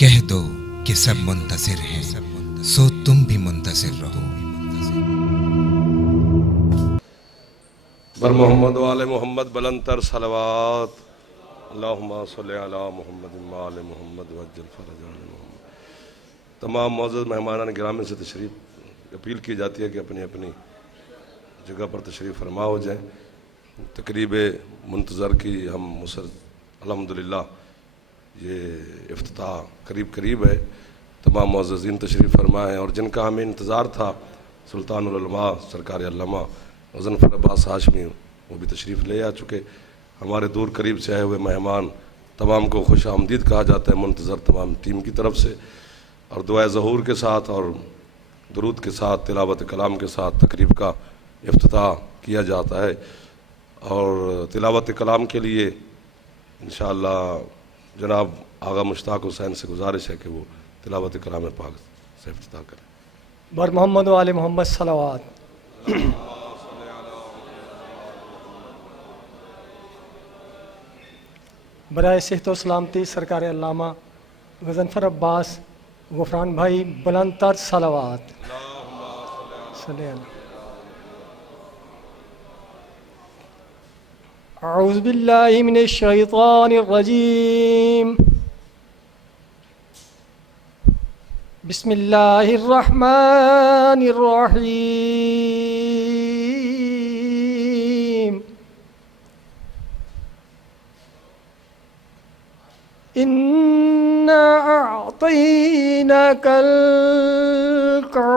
کہہ دو کہ سب منتظر ہیں، سو تم بھی منتظر رہو۔ بر محمد و آل محمد بلند تر صلوات، اللہم صلی علی محمد و آل محمد وعجل فرج آل محمد۔ تمام معزز مہمانان گرامی سے تشریف اپیل کی جاتی ہے کہ اپنی اپنی جگہ پر تشریف فرما ہو جائیں۔ تقریب منتظر کی ہم الحمدللہ یہ افتتاح قریب ہے۔ تمام معززین تشریف فرما ہیں، اور جن کا ہمیں انتظار تھا سلطان العلماء سرکار علامہ غضنفر عباس ہاشمی، وہ بھی تشریف لے آ چکے۔ ہمارے دور قریب سے آئے ہوئے مہمان تمام کو خوش آمدید کہا جاتا ہے منتظر تمام ٹیم کی طرف سے، اور دعائے ظہور کے ساتھ اور درود کے ساتھ تلاوت کلام کے ساتھ تقریب کا افتتاح کیا جاتا ہے۔ اور تلاوت کلام کے لیے انشاءاللہ جناب آغا مشتاق حسین سے گزارش ہے کہ وہ تلاوت کلام پاک سے افتتاح کریں۔ بر محمد و آل محمد صلوات۔ برائے صحت و سلامتی سرکار علامہ غضنفر عباس غفران بھائی بلند تر صلوات۔ صلی اللہ۔ اعوذ باللہ من الشیطان الرجیم، بسم اللہ الرحمن الرحیم۔ اِنَّا أَعْطَيْنَاكَ الْكَوْثَرَ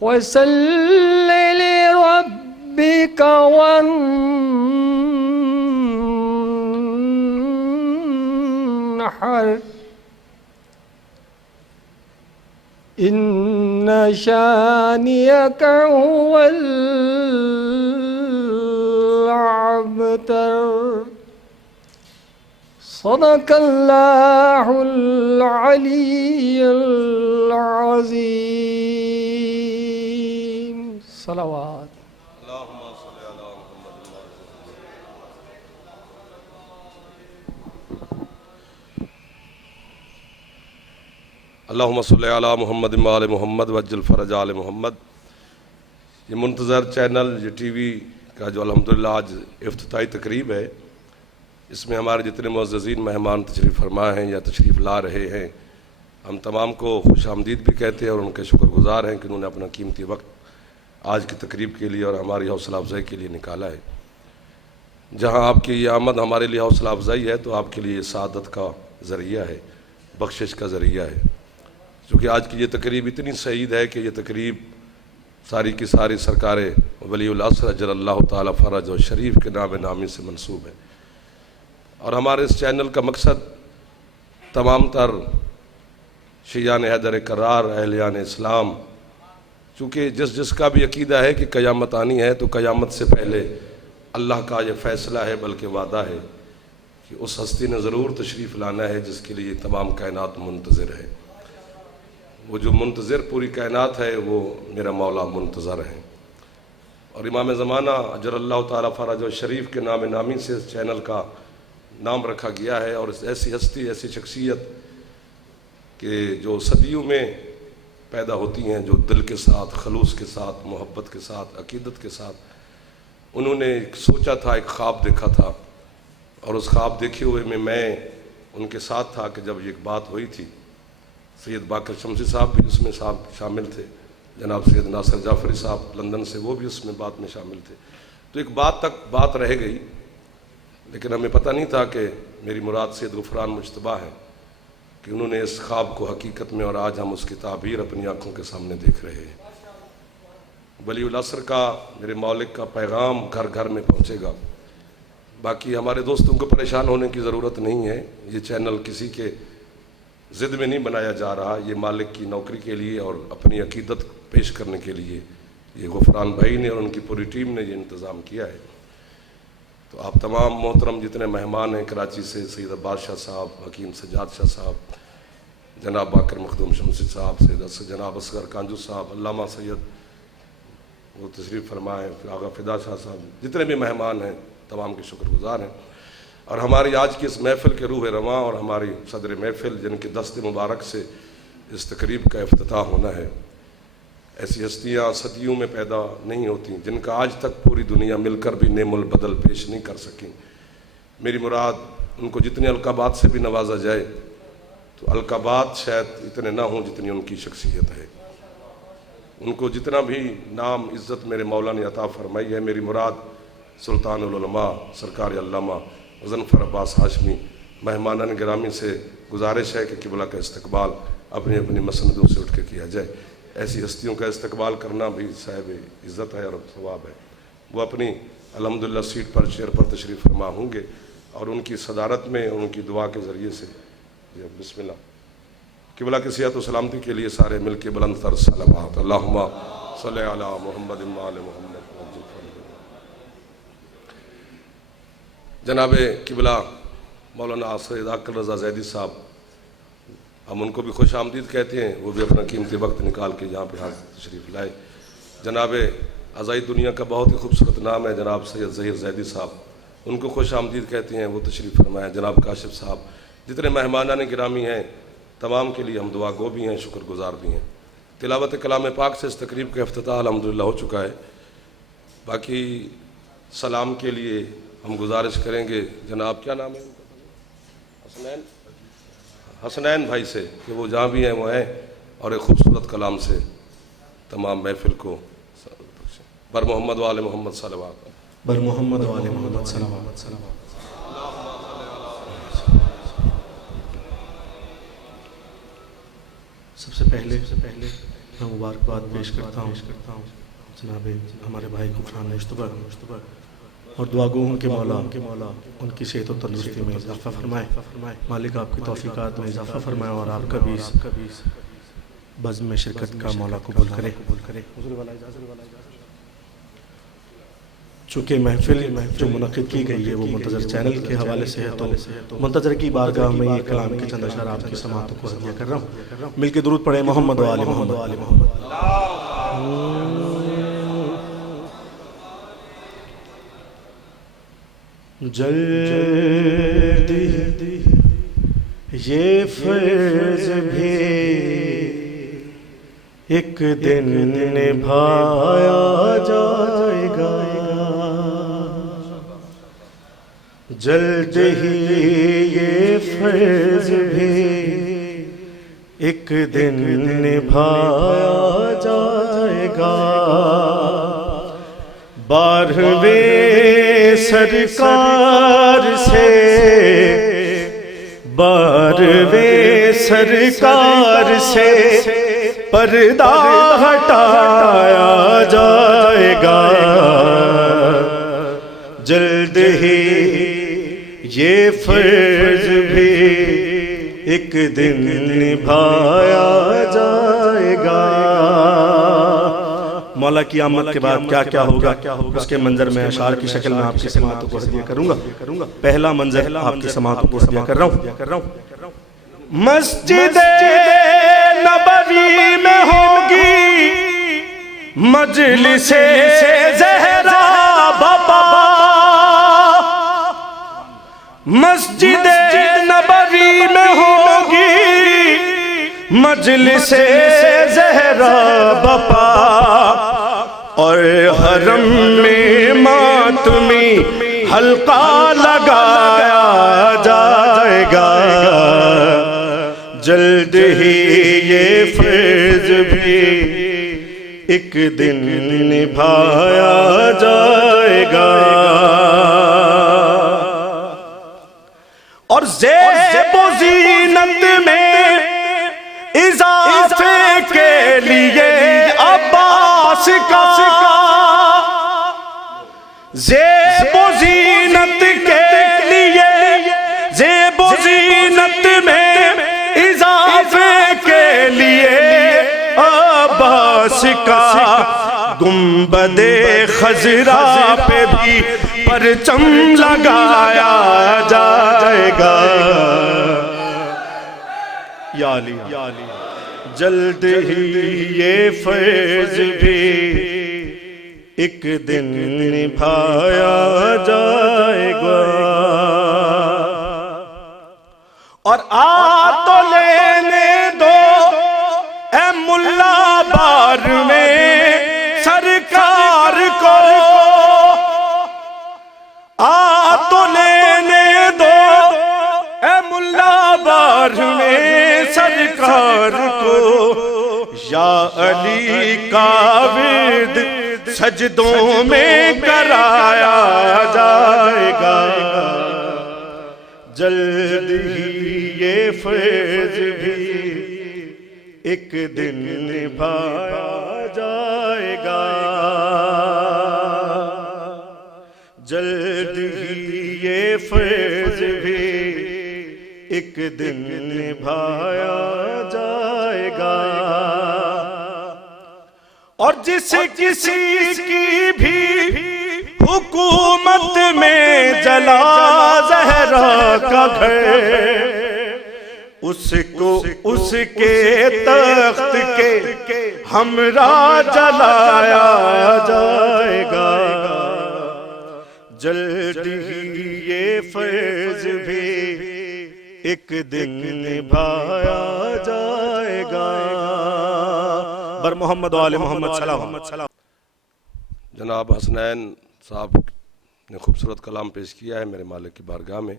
فَصَلِّ لِرَبِّكَ وَانْحَرْ إِنَّ شَانِئَكَ هُوَ الْأَبْتَرُ۔ صدق اللہ العلی العظیم۔ صلوات۔ اللہم صلی علی محمد و آل محمد وعجل فرج آل محمد۔ یہ منتظر چینل، یہ ٹی وی کا جو الحمدللہ آج افتتاحی تقریب ہے، اس میں ہمارے جتنے معززین مہمان تشریف فرما ہیں یا تشریف لا رہے ہیں، ہم تمام کو خوش آمدید بھی کہتے ہیں اور ان کے شکر گزار ہیں کہ انہوں نے اپنا قیمتی وقت آج کی تقریب کے لیے اور ہماری حوصلہ افزائی کے لیے نکالا ہے۔ جہاں آپ کی یہ آمد ہمارے لیے حوصلہ افزائی ہے تو آپ کے لیے سعادت کا ذریعہ ہے، بخشش کا ذریعہ ہے، کیونکہ آج کی یہ تقریب اتنی سعید ہے کہ یہ تقریب ساری کی ساری سرکار ولی العصر اجل اللہ تعالی فرج و شریف کے نام نامی سے منسوب ہے۔ اور ہمارے اس چینل کا مقصد تمام تر شیعان حیدر کرار، اہلیان اسلام، چونکہ جس کا بھی عقیدہ ہے کہ قیامت آنی ہے تو قیامت سے پہلے اللہ کا یہ فیصلہ ہے بلکہ وعدہ ہے کہ اس ہستی نے ضرور تشریف لانا ہے جس کے لیے تمام کائنات منتظر ہے۔ وہ جو منتظر پوری کائنات ہے وہ میرا مولا منتظر ہے۔ اور امام زمانہ اجر اللہ تعالیٰ فرج و شریف کے نام نامی سے اس چینل کا نام رکھا گیا ہے، اور ایسی ہستی، ایسی شخصیت کہ جو صدیوں میں پیدا ہوتی ہیں، جو دل کے ساتھ، خلوص کے ساتھ، محبت کے ساتھ، عقیدت کے ساتھ انہوں نے سوچا تھا، ایک خواب دیکھا تھا، اور اس خواب دیکھے ہوئے میں ان کے ساتھ تھا کہ جب یہ ایک بات ہوئی تھی، سید باقر شمسی صاحب بھی اس میں شامل تھے، جناب سید ناصر جعفری صاحب لندن سے وہ بھی اس میں بات میں شامل تھے، تو ایک بات رہ گئی، لیکن ہمیں پتہ نہیں تھا کہ میری مراد سید غفران مجتبیٰ ہے کہ انہوں نے اس خواب کو حقیقت میں، اور آج ہم اس کی تعبیر اپنی آنکھوں کے سامنے دیکھ رہے ہیں۔ ولی العصر کا، میرے مالک کا پیغام گھر گھر میں پہنچے گا۔ باقی ہمارے دوستوں کو پریشان ہونے کی ضرورت نہیں ہے، یہ چینل کسی کے ضد میں نہیں بنایا جا رہا، یہ مالک کی نوکری کے لیے اور اپنی عقیدت پیش کرنے کے لیے یہ غفران بھائی نے اور ان کی پوری ٹیم نے یہ انتظام کیا ہے۔ تو آپ تمام محترم جتنے مہمان ہیں کراچی سے، سید عباس شاہ صاحب، حکیم سجاد شاہ صاحب، جناب باقر مخدوم شمسی صاحب، جناب اصغر کانجو صاحب، علامہ سید وہ تشریف فرمائے، آغا فدا شاہ صاحب، جتنے بھی مہمان ہیں تمام کے شکر گزار ہیں۔ اور ہماری آج کی اس محفل کے روح رواں اور ہماری صدر محفل جن کے دست مبارک سے اس تقریب کا افتتاح ہونا ہے، ایسی ہستیاں صدیوں میں پیدا نہیں ہوتیں جن کا آج تک پوری دنیا مل کر بھی نعم البدل پیش نہیں کر سکیں۔ میری مراد ان کو جتنے القابات سے بھی نوازا جائے تو القابات شاید اتنے نہ ہوں جتنی ان کی شخصیت ہے۔ ان کو جتنا بھی نام عزت میرے مولا نے عطا فرمائی ہے، میری مراد سلطان العلماء سرکار علامہ غضنفر عباس ہاشمی مہمانان گرامی سے گزارش ہے کہ قبلہ کا استقبال اپنی اپنی مسندوں سے اٹھ کے کیا جائے۔ ایسی ہستیوں کا استقبال کرنا بھی صاحب عزت ہے اور ثواب ہے۔ وہ اپنی الحمدللہ سیٹ پر چیئر پر تشریف فرما ہوں گے اور ان کی صدارت میں ان کی دعا کے ذریعے سے بسم اللہ قبلہ کی صحت و سلامتی کے لیے سارے مل کے بلند تر صلوات اللہم صلی علی محمد وعلی محمد۔ جناب قبلہ مولانا سید عاقل رضا زیدی صاحب، ہم ان کو بھی خوش آمدید کہتے ہیں، وہ بھی اپنا قیمتی وقت نکال کے یہاں پہ تشریف لائے۔ جناب عزائی دنیا کا بہت ہی خوبصورت نام ہے جناب سید ظہیر زیدی صاحب، ان کو خوش آمدید کہتے ہیں، وہ تشریف فرمائے۔ جناب کاشف صاحب، جتنے مہمانان گرامی ہیں تمام کے لیے ہم دعا گو بھی ہیں، شکر گزار بھی ہیں۔ تلاوت کلام پاک سے اس تقریب کا افتتاح الحمدللہ ہو چکا ہے۔ باقی سلام کے لیے ہم گزارش کریں گے جناب کیا نام ہے حسنین بھائی سے کہ وہ جہاں بھی ہیں وہ ہیں اور ایک خوبصورت کلام سے تمام محفل کو بر محمد وآل محمد صلوات بر محمد وآل محمد صلوات۔ سب سے پہلے میں مبارکباد پیش کرتا ہوں جناب ہمارے بھائی غفران اشتبر اور دعا گو ان کے مولا ان کی صحت و تندرستی میں اضافہ فرمائے، مالک آپ کی توفیقات میں اضافہ فرمائے اور آپ کا بھی بزم میں شرکت کا مولا قبول کرے۔ چونکہ محفل جو منعقد کی گئی ہے وہ منتظر چینل کے حوالے سے ہے تو منتظر کی بارگاہ میں یہ کلام کے چند اشعار آپ کی سماعتوں کو ہدیہ کر رہا ہوں۔ مل کے درود پڑھیں محمد و آل محمد۔ جلدی یہ فرض بھی ایک دن نبھایا جائے گا، جلد ہی یہ فرض بھی ایک دن نبھایا جائے گا۔ 12ویں سرکار سے 12ویں سرکار سے پردہ ہٹایا جائے گا، جلد ہی یہ فرض بھی ایک دن نبھایا جائے گا۔ مولا کی آمد کے بعد کیا کیا ہوگا اس کے منظر میں اشعار کی شکل میں آپ کی سماعتوں کو ہدیہ کروں گا۔ پہلا منظر آپ کی سماعتوں کو ہدیہ کر رہا ہوں۔ مسجد نبوی میں ہوگی مجلس زہرا بابا، مسجد نبوی میں ہوگی مجلس زہرا بابا، اور حرم میں ماتمی حلقہ لگایا جائے گا، جلد ہی یہ فرض بھی ایک دن نبھایا جائے گا۔ اور زیب و زینت میں اضافے کے لیے عباس کا، زیب و زینت کے لیے زیب و زینت میں اضافے کے لیے عباس کا، گنبد خضرا پہ بھی پرچم لگایا جائے گا، یا علی جلد ہی یہ فرض بھی ایک دن نبھایا جائے گا، اور آ تو لینے دو اے ملا بار میں سرکار کو، آ تو لینے دو اے ملا بار میں سرکار کو، یا علی کا ورد سجدوں میں کرایا جائے گا، جلد ہی یہ فیض بھی ایک دن نبھایا جائے گا، جلد ہی یہ فیض بھی ایک دن نبھایا جائے گا، اور جس کسی کی بھی حکومت میں جلا زہرا کا گھر، اس کو اس کے تخت کے ہمراہ جلایا جائے گا، جلد ہی یہ فیض بھی ایک دن نبھایا جائے گا، بر محمد و آل محمد سلام۔ جناب حسنین صاحب نے خوبصورت کلام پیش کیا ہے میرے مالک کی بارگاہ میں۔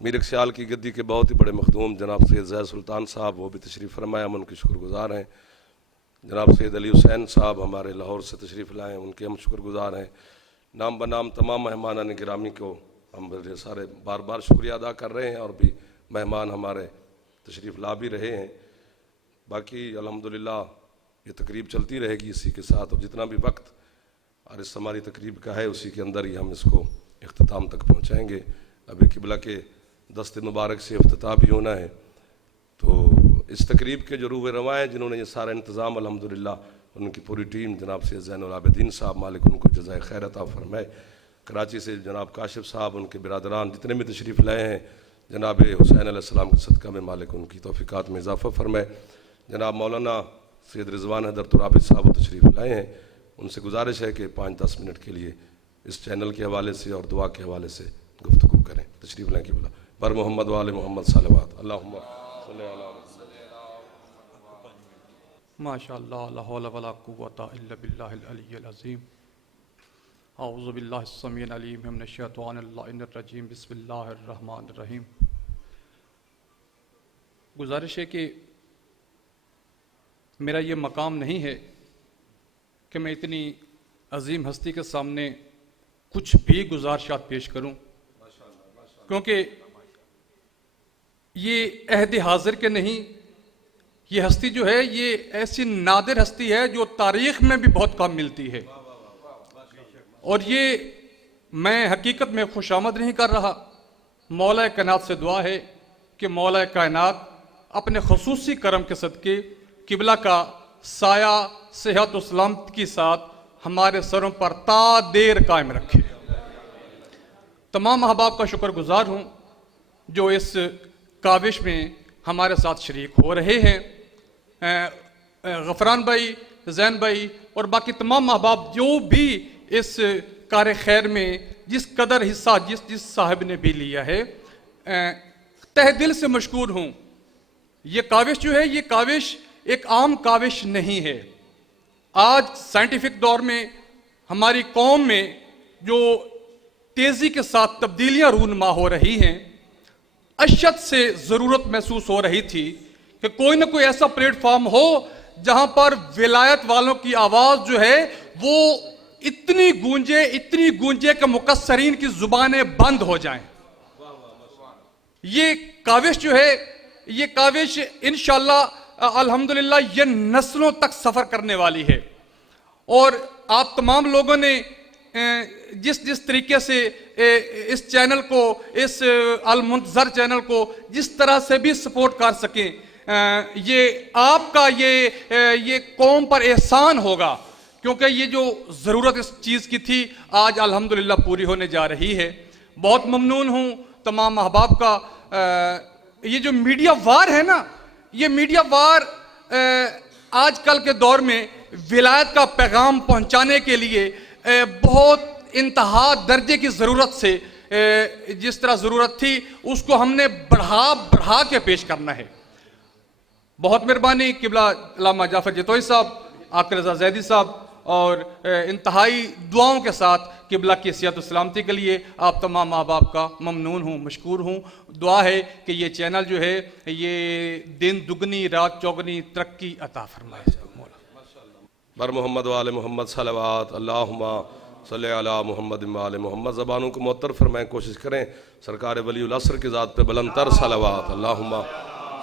میر خیال کی گدی کے بہت ہی بڑے مخدوم جناب سید زید سلطان صاحب وہ بھی تشریف فرمائے، ہم ان کے شکر گزار ہیں۔ جناب سید علی حسین صاحب ہمارے لاہور سے تشریف لائے ہیں، ان کے ہم شکر گزار ہیں۔ نام بنام تمام مہمانان گرامی کو ہم سارے بار بار شکریہ ادا کر رہے ہیں، اور بھی مہمان ہمارے تشریف لا بھی رہے ہیں۔ باقی الحمدللہ یہ تقریب چلتی رہے گی اسی کے ساتھ، اور جتنا بھی وقت عرص ہماری تقریب کا ہے اسی کے اندر ہی ہم اس کو اختتام تک پہنچائیں گے۔ ابھی قبلہ کے دست مبارک سے افتتاح بھی ہونا ہے، تو اس تقریب کے جو روح رواں ہیں جنہوں نے یہ سارا انتظام الحمدللہ، ان کی پوری ٹیم، جناب سید زین العابدین صاحب مالک ان کو جزائے خیر عطا فرمائے، کراچی سے جناب کاشف صاحب، ان کے برادران جتنے بھی تشریف لائے ہیں، جناب حسین علیہ السلام کے صدقہ میں مالک ان کی توفیقات میں اضافہ فرمائے، جناب مولانا سید رضوان حیدر ترابی صاحب وہ تشریف لائے ہیں، ان سے گزارش ہے کہ 5-10 منٹ کے لیے اس چینل کے حوالے سے اور دعا کے حوالے سے گفتگو کریں۔ تشریف لائیں قبلہ، بر محمد و آل محمد صلوات، اللہم صلی علی ماشاءاللہ، لا حول ولا قوۃ الا باللہ العلی العظیم۔ اعوذ باللہ السمیع العلیم من الشیطان اللعین الرجیم، بسم اللہ الرحمن الرحیم۔ گزارش ہے کہ میرا یہ مقام نہیں ہے کہ میں اتنی عظیم ہستی کے سامنے کچھ بھی گزارشات پیش کروں، کیونکہ یہ عہد حاضر کے نہیں، یہ ہستی جو ہے یہ ایسی نادر ہستی ہے جو تاریخ میں بھی بہت کم ملتی ہے، اور یہ میں حقیقت میں خوش آمد نہیں کر رہا۔ مولا کائنات سے دعا ہے کہ مولا کائنات اپنے خصوصی کرم کے صدقے قبلہ کا سایہ صحت و سلامت کے ساتھ ہمارے سروں پر تا دیر قائم رکھے۔ تمام احباب کا شکر گزار ہوں جو اس کاوش میں ہمارے ساتھ شریک ہو رہے ہیں، غفران بھائی، زین بھائی اور باقی تمام احباب جو بھی اس کار خیر میں جس قدر حصہ جس صاحب نے بھی لیا ہے، تہ دل سے مشکور ہوں۔ یہ کاوش جو ہے یہ کاوش ایک عام کاوش نہیں ہے۔ آج سائنٹیفک دور میں ہماری قوم میں جو تیزی کے ساتھ تبدیلیاں رونما ہو رہی ہیں، اشد سے ضرورت محسوس ہو رہی تھی کہ کوئی نہ کوئی ایسا پلیٹ فارم ہو جہاں پر ولایت والوں کی آواز جو ہے وہ اتنی گونجے کہ مقصرین کی زبانیں بند ہو جائیں۔ یہ کاوش جو ہے یہ کاوش انشاءاللہ الحمدللہ یہ نسلوں تک سفر کرنے والی ہے، اور آپ تمام لوگوں نے جس طریقے سے اس چینل کو، اس المنتظر چینل کو جس طرح سے بھی سپورٹ کر سکیں، یہ آپ کا یہ قوم پر احسان ہوگا، کیونکہ یہ جو ضرورت اس چیز کی تھی آج الحمدللہ پوری ہونے جا رہی ہے۔ بہت ممنون ہوں تمام احباب کا۔ یہ جو میڈیا وار ہے نا، یہ میڈیا وار آج کل کے دور میں विलायत का पैगाम पहुंचाने के लिए बहुत इंतहा दर्जे की ज़रूरत से जिस तरह ज़रूरत थी उसको हमने बढ़ा के पेश करना है। बहुत मेहरबानी किबला अल्लामा जाफ़र जतोई साहब, आक़िल रज़ा ज़ैदी साहब, और इंतहाई दुआओं के साथ किबला की सेहत सलामती के लिए आप तमाम माँ बाप का ममनून हूँ, मशकूर हूँ। दुआ है कि ये चैनल जो है ये दिन दुगनी रात चौगनी तरक्की अता फरमाए। बर मोहम्मद वाले मोहम्मद सलवात अल्लाहुम्मा सल्ले अला मोहम्मद वाले मोहम्मद। ज़बानों को मुअत्तर फरमाएं, कोशिश करें सरकार वलीउल असर की ज़ात पे बुलंदतर सलवात अल्लाहुम्मा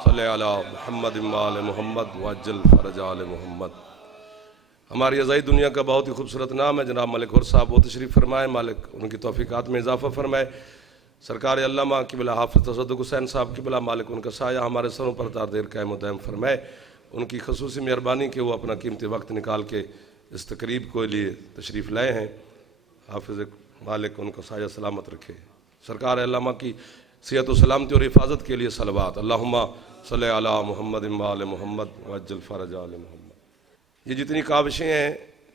सल्ले अला मोहम्मद वाले मोहम्मद वअज्जल फ़रज आले मोहम्मद। हमारी अज़ाई दुनिया का बहुत ही खूबसूरत नाम है। जनाब मलिक हुर साहब वो तशरीफ़ फरमाए, मालिक उनकी तौफ़ीक़ात में इजाफ़ा फरमाए। सरकार अल्लामा क़िबला हाफ़िज़ तसद्दुक़ हुसैन साहब क़िबला, मालिक उनका साया हमारे सरों पर तारदेर क़ायम व दायम फरमाए। उनकी खसूसी मेहरबानी कि वो अपना कीमती वक्त निकाल के इस तकरीब को लिए तशरीफ़ लाए हैं। हाफ़िज़ मालिक उनको साया सलामत रखे। सरकार अल्लामा की सेहत व सलामती और हिफाजत के लिए सलवात अल्लाहुम्मा सल्ले अला मुहम्मद वाले मोहम्मद वअज्जल फ़रज आले मोहम्मद। ये जितनी काविशें हैं,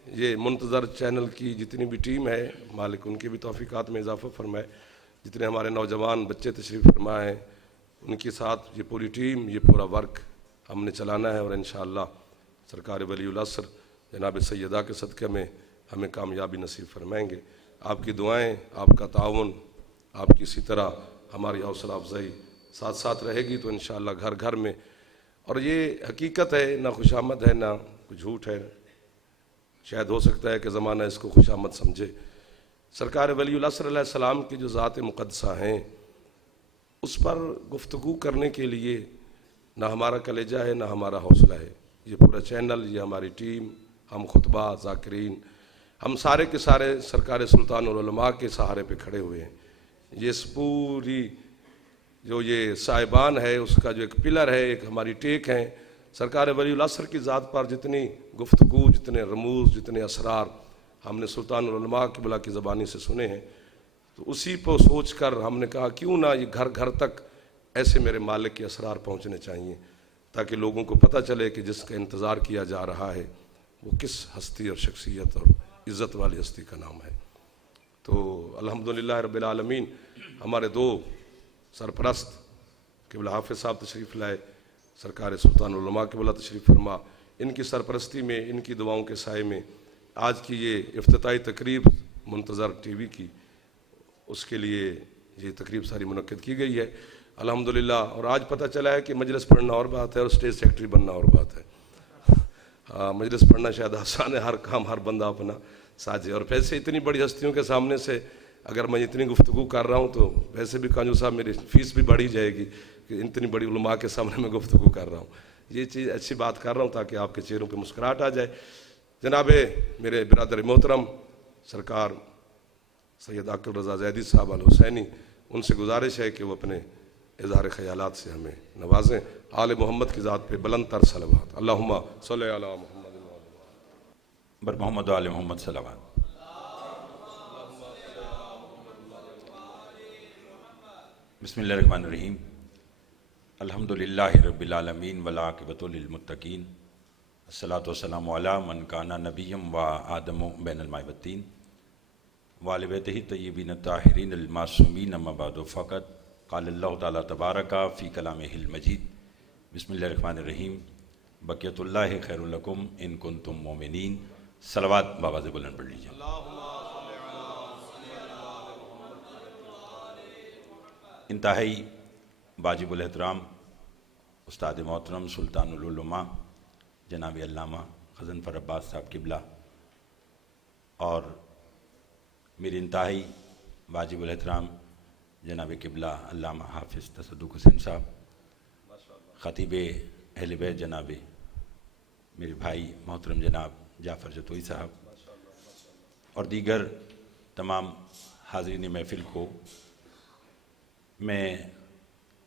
ये मुंतज़र चैनल की जितनी भी टीम है, मालिक उनकी भी तौफ़ीक़ात में इजाफ़ा फरमाए। जितने हमारे नौजवान बच्चे तशरीफ़ फरमाए हैं उनके साथ ये पूरी टीम, ये पूरा वर्क हमने चलाना है और इंशाअल्लाह सरकार वलीउल असर जनाब सैयदा के सदक़े में हमें कामयाबी नसीब फरमाएंगे। आपकी दुआएं, आपका ताउन, आपकी इसी तरह हमारी हौसला अफजाई साथ साथ रहेगी तो इंशाअल्लाह घर घर में, और ये हकीकत है, ना खुशामद है ना कुछ झूठ है। शायद हो सकता है कि ज़माना इसको खुशामद समझे। सरकार वलीउल असर अलैहिस्सलाम की जो ज़ात मुक़द्दसा हैं उस पर गुफ्तगू करने के लिए ना हमारा कलेजा है ना हमारा हौसला है। ये पूरा चैनल, ये हमारी टीम, हम खुतबा ज़ाकिरीन, हम सारे के सारे सरकार सुल्तानुल उलमा के सहारे पे खड़े हुए हैं। ये इस पूरी जो ये साहिबान है उसका जो एक पिलर है, एक हमारी टेक है। सरकार वलीउल असर की ज़ात पर जितनी गुफ्तगू, जितने रमूज़, जितने असरार हमने सुल्तानुल उलमा क़िबला की ज़बानी से सुने हैं, तो उसी पर सोच कर हमने कहा क्यों ना ये घर घर तक ऐसे मेरे मालिक के असरार पहुँचने चाहिए, ताकि लोगों को पता चले कि जिसका इंतज़ार किया जा रहा है वो किस हस्ती और शख्सियत और इज़्ज़त वाली हस्ती का नाम है। तो अल्हम्दुलिल्लाह रब्बिल आलमीन, हमारे दो सरपरस्त क़िबला हाफ़िज़ साहब तशरीफ़ लाए, सरकार सुल्तानुल उलमा क़िबला तशरीफ़ फरमा। इनकी सरपरस्ती में, इनकी दुआओं के साए में आज की ये इफ्तिताई तकरीब मुंतज़र टीवी की, उसके लिए ये तकरीब सारी मुनक्किद की गई है अल्हम्दुलिल्लाह। और आज पता चला है कि मजलिस पढ़ना और बात है और स्टेज सेक्रेटरी बनना और बात है। हाँ, मजलिस पढ़ना शायद आसान है, हर काम हर बंदा अपना साझे। और वैसे इतनी बड़ी हस्तियों के सामने से अगर मैं इतनी गुफ्तगू कर रहा हूँ तो वैसे भी कांजू साहब मेरी फ़ीस भी बढ़ी जाएगी कि इतनी बड़ी उलमा के सामने मैं गुफ्तगू कर रहा हूँ। ये चीज़ अच्छी बात कर रहा हूँ ताकि आपके चेहरों पे मुस्कुराहट आ जाए। जनाब मेरे बिरादर मोहतरम सरकार सैयद आक़िल रज़ा ज़ैदी साहब अल हुसैनी, उनसे गुजारिश है कि वो अपने इज़हार ख़यालात से हमें नवाजें। आले मोहम्मद की ज़ात पे बुलंद तर सलवात अल्लाहुम्मा सल्ली अला मुहम्मद बर मोहम्मद आले मोहम्मद सलवात। बिस्मिल्लाहिर्रहमानिर्रहीम। अल्हम्दुलिल्लाहि रब्बिल आलमीन वल आक़िबतु लिल मुत्तक़ीन। अस्सलातु वस्सलामु अला मन काना नबिय्यम व आदमु बैनल माइ वत्तीन व आलि बैतिही तय्यिबीन ताहिरीन अल मासूमीन अम्मा बअदु फ़क़त क़ाल अल्लाहु तआला तबारका फ़ी कलामिहिल मजीद। बिस्मिल्लाहिर्रहमानिर्रहीम। बक़ियतुल्लाहि खैरुल लकुम इन कुंतुम मोमिनीन। सलवात बाबा से बुलंद पढ़ लीजिए। इंतहाई वाजिबुल एहतराम उस्ताद मोहतरम सुल्तानुल उलमा जनाब अल्लामा ग़ज़नफ़र अब्बास साहब क़िबला और मेरे इंतहाई वाजिबुल एहतराम जनाब क़िबला अल्लामा हाफ़िज़ तसद्दुक़ हुसैन साहब, ख़तीब अहले बैत जनाब मेरे भाई मोहतरम जनाब जाफ़र जतोई साहब और दीगर तमाम हाज़रीन महफ़िल को मैं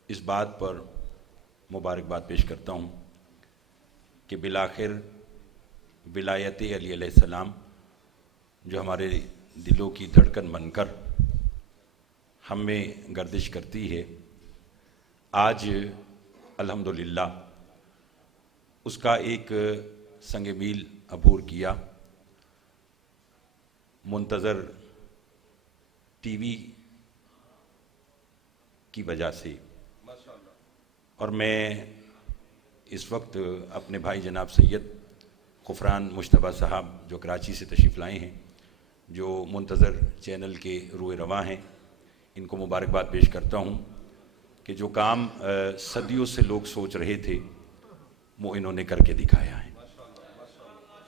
इस बात पर मुबारकबाद पेश करता हूँ कि बिलाखिर विलायत अली अलैहिस्सलाम जो हमारे दिलों की धड़कन बनकर हम में गर्दिश करती है, आज अल्हम्दुलिल्लाह उसका एक संग मील अबूर किया। मुंतज़र टीवी की वजह से, और मैं इस वक्त अपने भाई जनाब सैयद गुफरान मुश्तबा साहब जो कराची से तशरीफ़ लाए हैं, जो मुंतज़र चैनल के रूए रवां हैं, इनको मुबारकबाद पेश करता हूँ कि जो काम सदियों से लोग सोच रहे थे वो इन्होंने करके दिखाया है।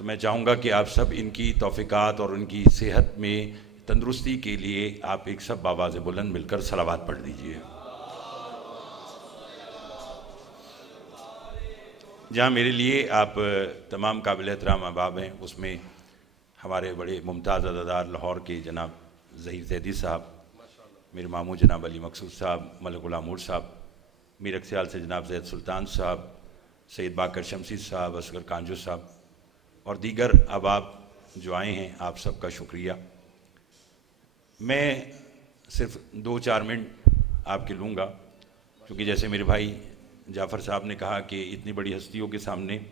तो मैं चाहूँगा कि आप सब इनकी तौफ़ीक़ात और उनकी सेहत में तंदुरुस्ती के लिए आप एक सब आवाज़ बुलंद मिलकर सलावत पढ़ दीजिए। जहाँ मेरे लिए आप तमाम काबिल एहतराम अहबाब हैं, उसमें हमारे बड़े मुमताज़ अज़ादार लाहौर के जनाब ज़हीर ज़ैदी साहब, मेरे मामू जनाब अली मकसूद साहब, मलिक गुलाम उर साहब, मीर अक्सियाल से जनाब ज़ैद सुल्तान साहब, सैयद बाकर शमसी साहब, असगर कांजू साहब और दीगर अहबाब जो आए हैं, आप सबका शुक्रिया। मैं सिर्फ 2-4 मिनट आपके लूँगा, क्योंकि जैसे मेरे भाई जाफ़र साहब ने कहा कि इतनी बड़ी हस्तियों के सामने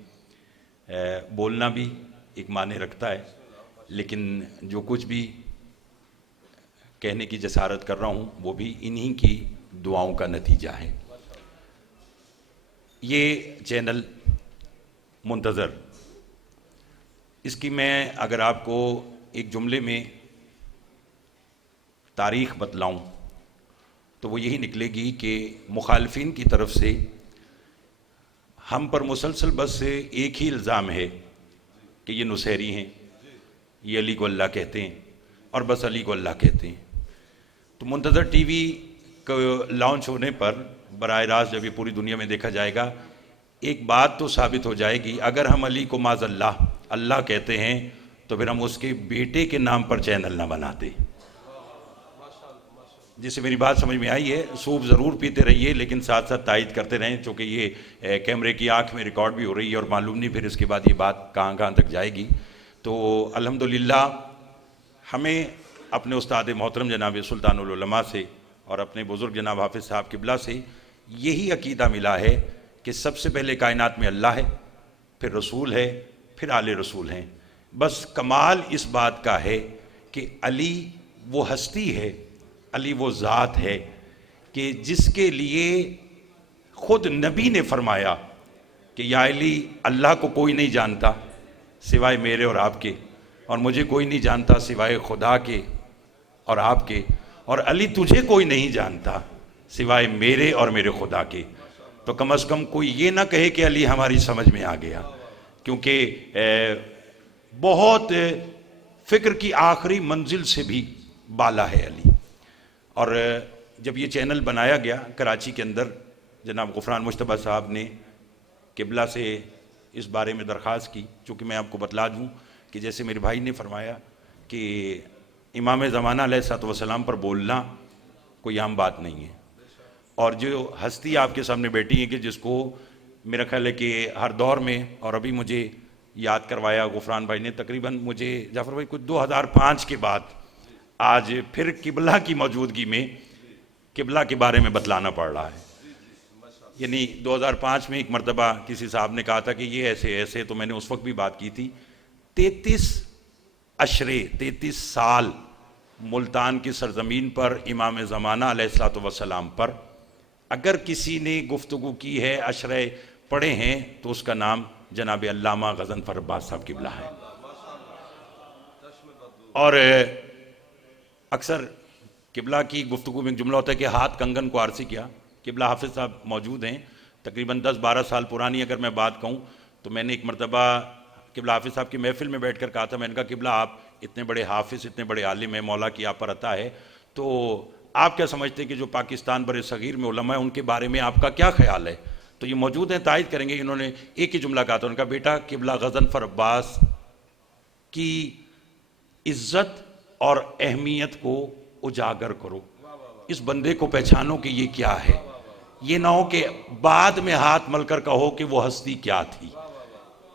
बोलना भी एक माने रखता है, लेकिन जो कुछ भी कहने की जसारत कर रहा हूँ वो भी इन्हीं की दुआओं का नतीजा है। ये चैनल मुंतज़र, इसकी मैं अगर आपको एक जुमले में तारीख़ बतलाऊँ तो वो यही निकलेगी कि मुखालफिन की तरफ से हम पर मुसलसल बस एक ही इल्ज़ाम है कि ये नुसैरी हैं, ये अली को अल्लाह कहते हैं और बस अली को अल्लाह कहते हैं। तो मुंतज़र टीवी को लॉन्च होने पर बराह रास्त जब ये पूरी दुनिया में देखा जाएगा, एक बात तो साबित हो जाएगी, अगर हम अली को माज़अल्लाह अल्लाह कहते हैं तो फिर हम उसके बेटे के नाम पर चैनल ना बनाते। जिससे मेरी बात समझ में आई है, सूप ज़रूर पीते रहिए लेकिन साथ साथ तायद करते रहें, चूँकि ये कैमरे की आँख में रिकॉर्ड भी हो रही है और मालूम नहीं फिर इसके बाद ये बात कहाँ कहाँ तक जाएगी। तो अल्हम्दुलिल्लाह हमें अपने उस्ताद मोहतरम जनाब सुल्तानुल उलमा से और अपने बुज़ुर्ग जनाब हाफिज़ साहब किबला से यही अकीदा मिला है कि सबसे पहले कायनात में अल्लाह है, फिर रसूल है, फिर आले रसूल हैं। बस कमाल इस बात का है कि अली वो हस्ती है, अली वो ज़ात है कि जिसके लिए ख़ुद नबी ने फरमाया कि या अली, अल्लाह को कोई नहीं जानता सिवाय मेरे और आपके, और मुझे कोई नहीं जानता सिवाय खुदा के और आपके, और अली तुझे कोई नहीं जानता सिवाय मेरे और मेरे खुदा के। तो कम से कम कोई ये ना कहे कि अली हमारी समझ में आ गया, क्योंकि बहुत फ़िक्र की आखिरी मंजिल से भी बाला है अली। और जब ये चैनल बनाया गया कराची के अंदर, जनाब गुफरान मुश्तबा साहब ने किबला से इस बारे में दरख्वास्त की, चूँकि मैं आपको बतला दूँ कि जैसे मेरे भाई ने फरमाया कि इमाम ज़माना अलैहिस्सलाम पर बोलना कोई आम बात नहीं है, और जो हस्ती आपके सामने बैठी है कि जिसको मेरा ख्याल है कि हर दौर में, और अभी मुझे याद करवाया गुफरान भाई ने, तकरीबन मुझे जाफ़र भाई कुछ 2005 के बाद आज फिर किबला की मौजूदगी में किबला के बारे में बतलाना पड़ रहा है। यानी 2005 में एक मरतबा किसी साहब ने कहा था कि ये ऐसे ऐसे, तो मैंने उस वक्त भी बात की थी। 33 साल मुल्तान की सरजमीन पर इमाम ज़माना अलैहिस्सलाम पर अगर किसी ने गुफ्तगू की है, अशरे पढ़े हैं, तो उसका नाम जनाब अल्लामा गज़नफ़र अब्बास साहब किबला है। और अक्सर किबला की गुफ्तगू में एक जुमला होता है कि हाथ कंगन को आरसी किया। किबला हाफिज़ साहब मौजूद हैं, तकरीबन 10-12 साल पुरानी अगर मैं बात कहूँ तो मैंने एक मरतबा किबला हाफिज़ साहब की महफ़िल में बैठ कर कहा था, मैंने कहा किबला आप इतने बड़े हाफिज़, इतने बड़े आलिम हैं, मौला की आप पर अता है, तो आप क्या समझते हैं कि जो पाकिस्तान बर सग़ीर में उलमा है उनके बारे में आपका क्या ख्याल है? तो ये मौजूद हैं, तायद करेंगे। इन्होंने एक ही जुमला कहा था, उनका बेटा किबला गज़नफ़र अब्बास की इज़्ज़त और अहमियत को उजागर करो, इस बंदे को पहचानो कि ये क्या है। ये ना हो कि बाद में हाथ मलकर कहो कि वो हस्ती क्या थी।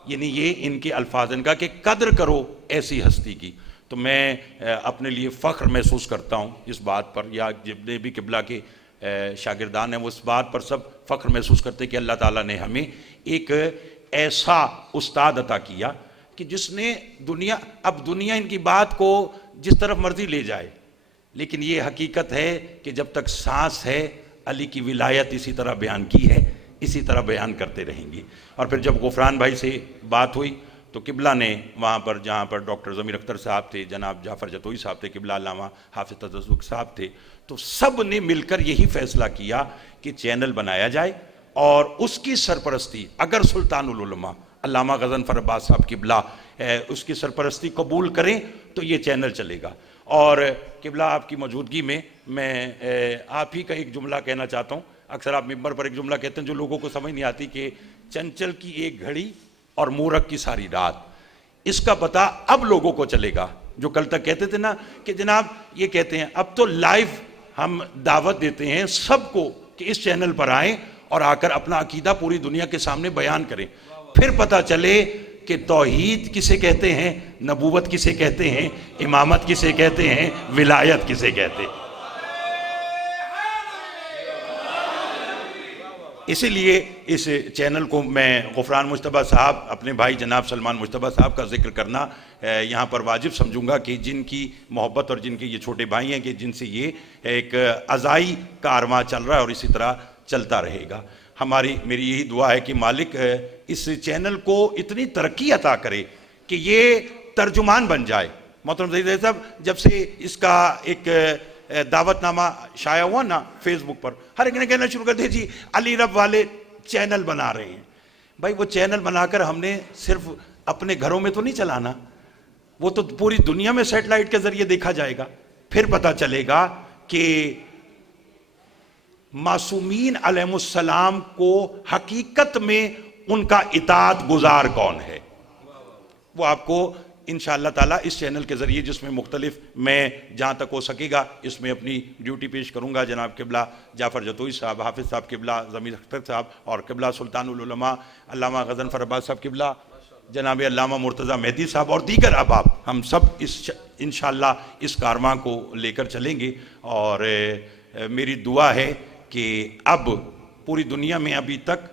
यानी ये इनके अल्फाज, इनका कि कद्र करो ऐसी हस्ती की। तो मैं अपने लिए फ़ख्र महसूस करता हूँ इस बात पर, या जितने भी किबला के शागिर्दान हैं वो इस बात पर सब फ़ख्र महसूस करते कि अल्लाह ताला ने हमें एक ایسا استاد عطا کیا کہ جس نے اب دنیا ان کی بات کو جس طرف مرضی لے جائے، لیکن یہ حقیقت ہے کہ جب تک سانس ہے علی کی ولایت اسی طرح بیان کی ہے، اسی طرح بیان کرتے رہیں گے۔ اور پھر جب غفران بھائی سے بات ہوئی تو قبلہ نے وہاں پر جہاں پر ڈاکٹر ضمیر اختر صاحب تھے، جناب جعفر جتوئی صاحب تھے، قبلہ علامہ حافظ تزک صاحب تھے، تو سب نے مل کر یہی فیصلہ کیا کہ چینل بنایا جائے اور اس کی سرپرستی اگر سلطان العلماء علامہ غضنفر عباس صاحب قبلہ اس کی سرپرستی قبول کریں تو یہ چینل چلے گا۔ اور قبلہ آپ کی موجودگی میں آپ ہی کا ایک جملہ کہنا چاہتا ہوں۔ اکثر آپ ممبر پر ایک جملہ کہتے ہیں جو لوگوں کو سمجھ نہیں آتی کہ چنچل کی ایک گھڑی اور مورک کی ساری رات، اس کا پتہ اب لوگوں کو چلے گا۔ جو کل تک کہتے تھے نا کہ جناب یہ کہتے ہیں، اب تو لائیو ہم دعوت دیتے ہیں سب کو کہ اس چینل پر آئیں اور آ کر اپنا عقیدہ پوری دنیا کے سامنے بیان کریں، پھر پتہ چلے کہ توحید کسے کہتے ہیں، نبوت کسے کہتے ہیں، امامت کسے کہتے ہیں، ولایت کسے کہتے ہیں۔ اسی لیے اس چینل کو میں غفران مجتبیٰ صاحب، اپنے بھائی جناب سلمان مجتبیٰ صاحب کا ذکر کرنا یہاں پر واجب سمجھوں گا کہ جن کی محبت اور جن کے یہ چھوٹے بھائی ہیں کہ جن سے یہ ایک ازائی کارواں چل رہا ہے اور اسی طرح چلتا رہے گا۔ میری یہی دعا ہے کہ مالک اس چینل کو اتنی ترقی عطا کرے کہ یہ ترجمان بن جائے۔ محترم زید صاحب، جب سے اس کا ایک دعوت نامہ شائع ہوا نا فیس بک پر، ہر ایک نے کہنا شروع کر دیا جی علی رب والے چینل بنا رہے ہیں۔ بھائی وہ چینل بنا کر ہم نے صرف اپنے گھروں میں تو نہیں چلانا، وہ تو پوری دنیا میں سیٹلائٹ کے ذریعے دیکھا جائے گا، پھر پتہ چلے گا کہ معصومین علیہ السلام کو حقیقت میں ان کا اطاعت گزار کون ہے، وہ آپ کو انشاءاللہ تعالیٰ اس چینل کے ذریعے، جس میں مختلف میں جہاں تک ہو سکے گا اس میں اپنی ڈیوٹی پیش کروں گا۔ جناب قبلہ جعفر جتوئی صاحب، حافظ صاحب قبلہ ضمیر اختر صاحب، اور قبلہ سلطان العلماء علامہ غضنفر عباس صاحب قبلہ، جناب علامہ مرتضیٰ مہدی صاحب اور دیگر احباب، ہم سب انشاءاللہ اس کارواں کو لے کر چلیں گے۔ اور میری دعا ہے کہ اب پوری دنیا میں ابھی تک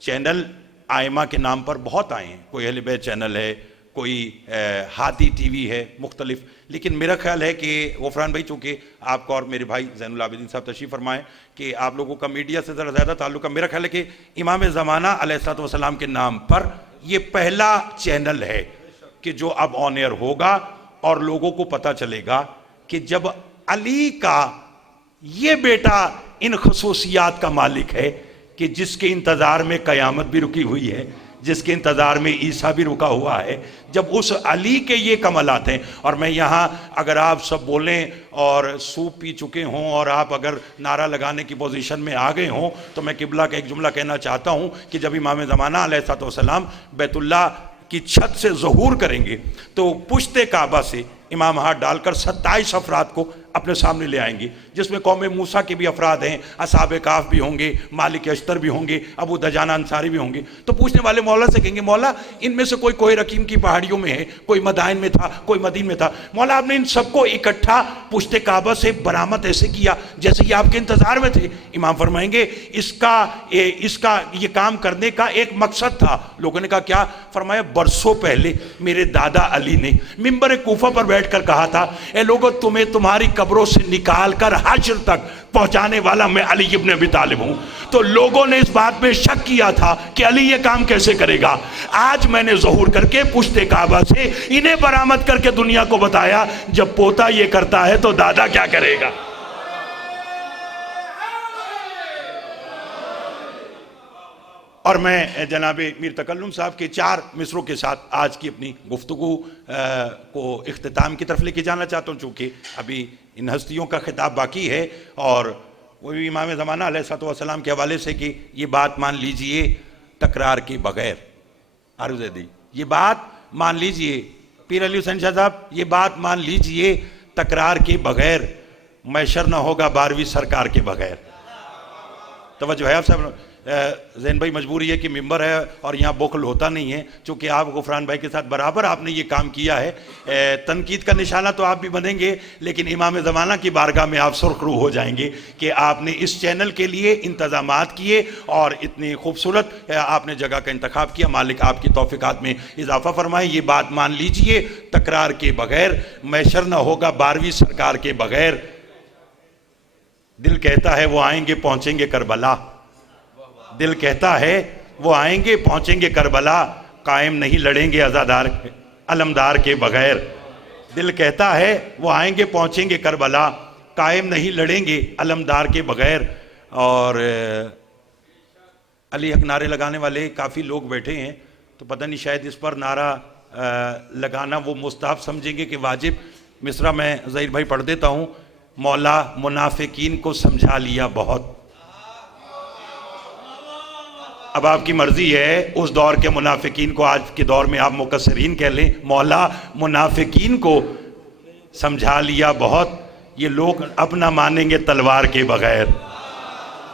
چینل آئمہ کے نام پر بہت آئے ہیں، کوئی اہل بیت چینل ہے، کوئی ہادی ٹی وی ہے، مختلف، لیکن میرا خیال ہے کہ غفران بھائی، چونکہ آپ کا اور میرے بھائی زین العابدین صاحب تشریف فرمائیں کہ آپ لوگوں کا میڈیا سے ذرا زیادہ تعلق ہے، میرا خیال ہے کہ امام زمانہ علیہ السلام کے نام پر یہ پہلا چینل ہے کہ جو اب آن ایئر ہوگا، اور لوگوں کو پتہ چلے گا کہ جب علی کا یہ بیٹا ان خصوصیات کا مالک ہے کہ جس کے انتظار میں قیامت بھی رکی ہوئی ہے، جس کے انتظار میں عیسیٰ بھی رکا ہوا ہے، جب اس علی کے یہ کمالات ہیں، اور میں یہاں اگر آپ سب بولیں اور سوپ پی چکے ہوں اور آپ اگر نعرہ لگانے کی پوزیشن میں آ گئے ہوں تو میں قبلہ کا ایک جملہ کہنا چاہتا ہوں کہ جب امام زمانہ علیہ السلام بیت اللہ کی چھت سے ظہور کریں گے تو پشت کعبہ سے امام ہاتھ ڈال کر 27 افراد کو اپنے سامنے لے آئیں گے، جس میں قوم موسیٰ کے بھی افراد ہیں، اصحاب کہف بھی ہوں گے، مالک اشتر بھی ہوں گے، ابو دجانہ انصاری بھی ہوں گے۔ تو پوچھنے والے مولا سے کہیں گے مولا ان میں سے کوئی رقیم کی پہاڑیوں میں ہے، کوئی مدائن میں تھا، کوئی مدین میں تھا، مولا آپ نے ان سب کو اکٹھا پشت کعبہ سے برآمد ایسے کیا جیسے یہ آپ کے انتظار میں تھے۔ امام فرمائیں گے اس کا یہ کام کرنے کا ایک مقصد تھا۔ لوگوں نے کہا کیا؟ فرمایا برسوں پہلے میرے دادا علی نے ممبر کوفہ پر بیٹھ کر کہا تھا اے لوگو تمہیں تمہاری قبروں سے نکال کر حشر تک پہنچانے والا میں علی ابن ابی طالب ہوں۔ تو لوگوں نے اس بات میں شک کیا تھا کہ علی یہ کام کیسے کرے گا۔ آج میں نے ظہور کر کے پشت کعبہ سے انہیں برآمد کر کے دنیا کو بتایا جب پوتا یہ کرتا ہے تو دادا کیا کرے گا۔ اور میں جناب میر تکلم صاحب کے 4 مصروں کے ساتھ آج کی اپنی گفتگو کو اختتام کی طرف لے کے جانا چاہتا ہوں، چونکہ ابھی ان ہستیوں کا خطاب باقی ہے، اور وہ بھی امام زمانہ علیہ السلام کے حوالے سے کہ یہ بات مان لیجئے تکرار کے بغیر، عرض دی یہ بات مان لیجئے، پیر علی حسین شاہ صاحب یہ بات مان لیجئے تکرار کے بغیر محشر نہ ہوگا 12ویں سرکار کے بغیر۔ توجہ ہے آپ صاحب؟ زین بھائی مجبوری ہے کہ ممبر ہے اور یہاں بخل ہوتا نہیں ہے، چونکہ آپ غفران بھائی کے ساتھ برابر آپ نے یہ کام کیا ہے، تنقید کا نشانہ تو آپ بھی بنیں گے، لیکن امام زمانہ کی بارگاہ میں آپ سرخ روح ہو جائیں گے کہ آپ نے اس چینل کے لیے انتظامات کیے اور اتنی خوبصورت آپ نے جگہ کا انتخاب کیا۔ مالک آپ کی توفیقات میں اضافہ فرمائے۔ یہ بات مان لیجئے، تکرار کے بغیر محشر نہ ہوگا 12ویں سرکار کے بغیر۔ دل کہتا ہے وہ آئیں گے پہنچیں گے کربلا، دل کہتا ہے وہ آئیں گے پہنچیں گے کربلا، قائم نہیں لڑیں گے عزادار علمدار کے بغیر۔ دل کہتا ہے وہ آئیں گے پہنچیں گے کربلا، قائم نہیں لڑیں گے علمدار کے بغیر۔ اور علی حق نعرے لگانے والے کافی لوگ بیٹھے ہیں، تو پتہ نہیں شاید اس پر نعرہ لگانا وہ مستحب سمجھیں گے کہ واجب۔ مصرع میں ظہیر بھائی پڑھ دیتا ہوں۔ مولا منافقین کو سمجھا لیا بہت۔ اب آپ کی مرضی ہے اس دور کے منافقین کو آج کے دور میں آپ مقصرین کہہ لیں۔ مولا منافقین کو سمجھا لیا بہت، یہ لوگ اپنا مانیں گے تلوار کے بغیر۔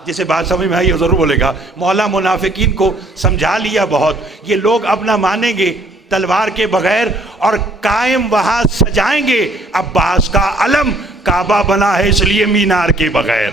جسے بات سمجھ میں آئی وہ ضرور بولے گا۔ مولا منافقین کو سمجھا لیا بہت، یہ لوگ اپنا مانیں گے تلوار کے بغیر، اور قائم وہاں سجائیں گے عباس کا علم، کعبہ بنا ہے اس لیے مینار کے بغیر۔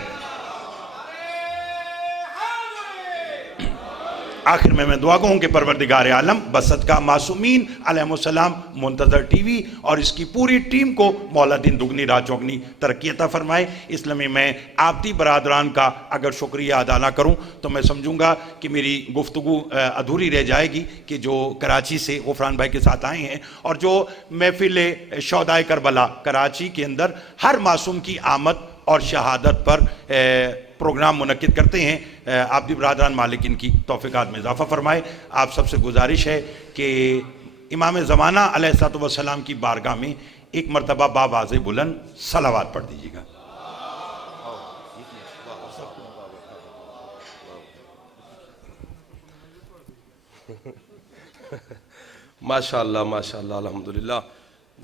آخر میں دعا گو ہوں کہ پروردگار عالم بسط کا معصومین علیہ السلام، منتظر ٹی وی اور اس کی پوری ٹیم کو مولا دن دگنی رات چوگنی ترقی عطا فرمائے۔ اس لمحے میں آبدی برادران کا اگر شکریہ ادا نہ کروں تو میں سمجھوں گا کہ میری گفتگو ادھوری رہ جائے گی، کہ جو کراچی سے غفران بھائی کے ساتھ آئے ہیں اور جو محفل شہدائے کربلا کراچی کے اندر ہر معصوم کی آمد اور شہادت پر پروگرام منعقد کرتے ہیں، آبدی برادران مالک ان کی توفیقات میں اضافہ فرمائے۔ آپ سب سے گزارش ہے کہ امام زمانہ علیہ السلام کی بارگاہ میں ایک مرتبہ باواز بلند صلوات پڑھ دیجیے گا۔ ماشاءاللہ ماشاءاللہ الحمدللہ۔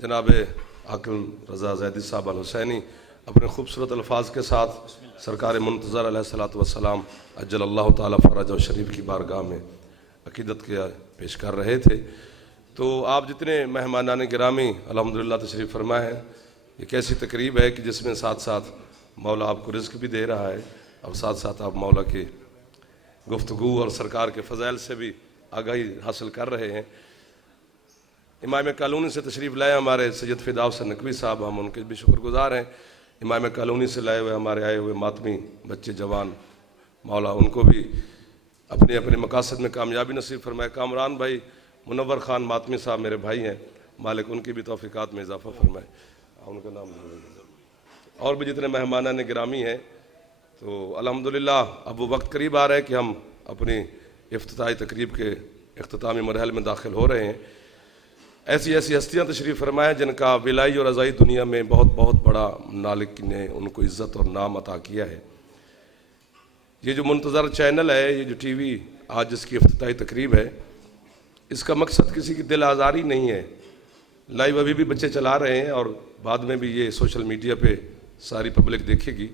جناب عاقل رضا زیدی صاحب الحسینی اپنے خوبصورت الفاظ کے ساتھ سرکار منتظر علیہ السلام عجل اللہ تعالیٰ فرج و شریف کی بارگاہ میں عقیدت کے پیش کر رہے تھے۔ تو آپ جتنے مہمانان گرامی الحمدللہ تشریف فرما ہے، ایک ایسی تقریب ہے کہ جس میں ساتھ ساتھ مولا آپ کو رزق بھی دے رہا ہے اور ساتھ ساتھ آپ مولا کی گفتگو اور سرکار کے فضائل سے بھی آگاہی حاصل کر رہے ہیں۔ امام کالونی سے تشریف لائے ہمارے سید فدا حسین نقوی صاحب، ہم ان کے بھی شکر گزار ہیں۔ امام کالونی سے لائے ہوئے ہمارے آئے ہوئے ماتمی بچے جوان، مولا ان کو بھی اپنے اپنے مقاصد میں کامیابی نصیب فرمائے۔ کامران بھائی منور خان ماتمی صاحب میرے بھائی ہیں، مالک ان کی بھی توفیقات میں اضافہ فرمائے۔ ان کا نام اور بھی جتنے مہمانان گرامی ہیں، تو الحمدللہ اب وہ وقت قریب آ رہا ہے کہ ہم اپنی افتتاحی تقریب کے اختتامی مرحلے میں داخل ہو رہے ہیں۔ ایسی ایسی ہستیاں تشریف فرمائیں جن کا ولائی اور رضائی دنیا میں بہت بہت بڑا مالک نے ان کو عزت اور نام عطا کیا ہے۔ یہ جو منتظر چینل ہے، یہ جو ٹی وی آج جس کی افتتاحی تقریب ہے، اس کا مقصد کسی کی دل آزاری نہیں ہے۔ لائیو ابھی بھی بچے چلا رہے ہیں اور بعد میں بھی یہ سوشل میڈیا پہ ساری پبلک دیکھے گی۔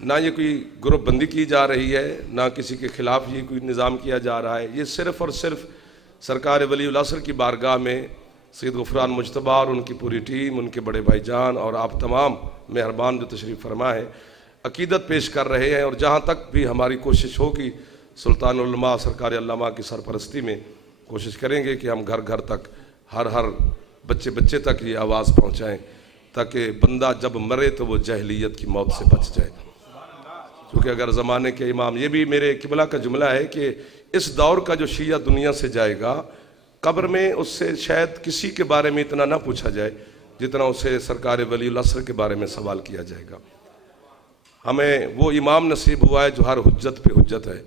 نہ یہ کوئی گروپ بندی کی جا رہی ہے، نہ کسی کے خلاف یہ کوئی نظام کیا جا رہا ہے۔ یہ صرف اور صرف سرکار ولی العصر کی بارگاہ میں سید غفران مجتبیٰ اور ان کی پوری ٹیم، ان کے بڑے بھائی جان اور آپ تمام مہربان جو تشریف فرما ہے، عقیدت پیش کر رہے ہیں۔ اور جہاں تک بھی ہماری کوشش ہوگی، سلطان العلماء سرکار علامہ کی سرپرستی میں کوشش کریں گے کہ ہم گھر گھر تک، ہر بچے بچے تک یہ آواز پہنچائیں، تاکہ بندہ جب مرے تو وہ جاہلیت کی موت سے بچ جائے۔ کیونکہ اگر زمانے کے امام، یہ بھی میرے قبلہ کا جملہ ہے کہ اس دور کا جو شیعہ دنیا سے جائے گا، قبر میں اس سے شاید کسی کے بارے میں اتنا نہ پوچھا جائے جتنا اسے سرکار ولی العصر کے بارے میں سوال کیا جائے گا۔ ہمیں وہ امام نصیب ہوا ہے جو ہر حجت پہ حجت ہے،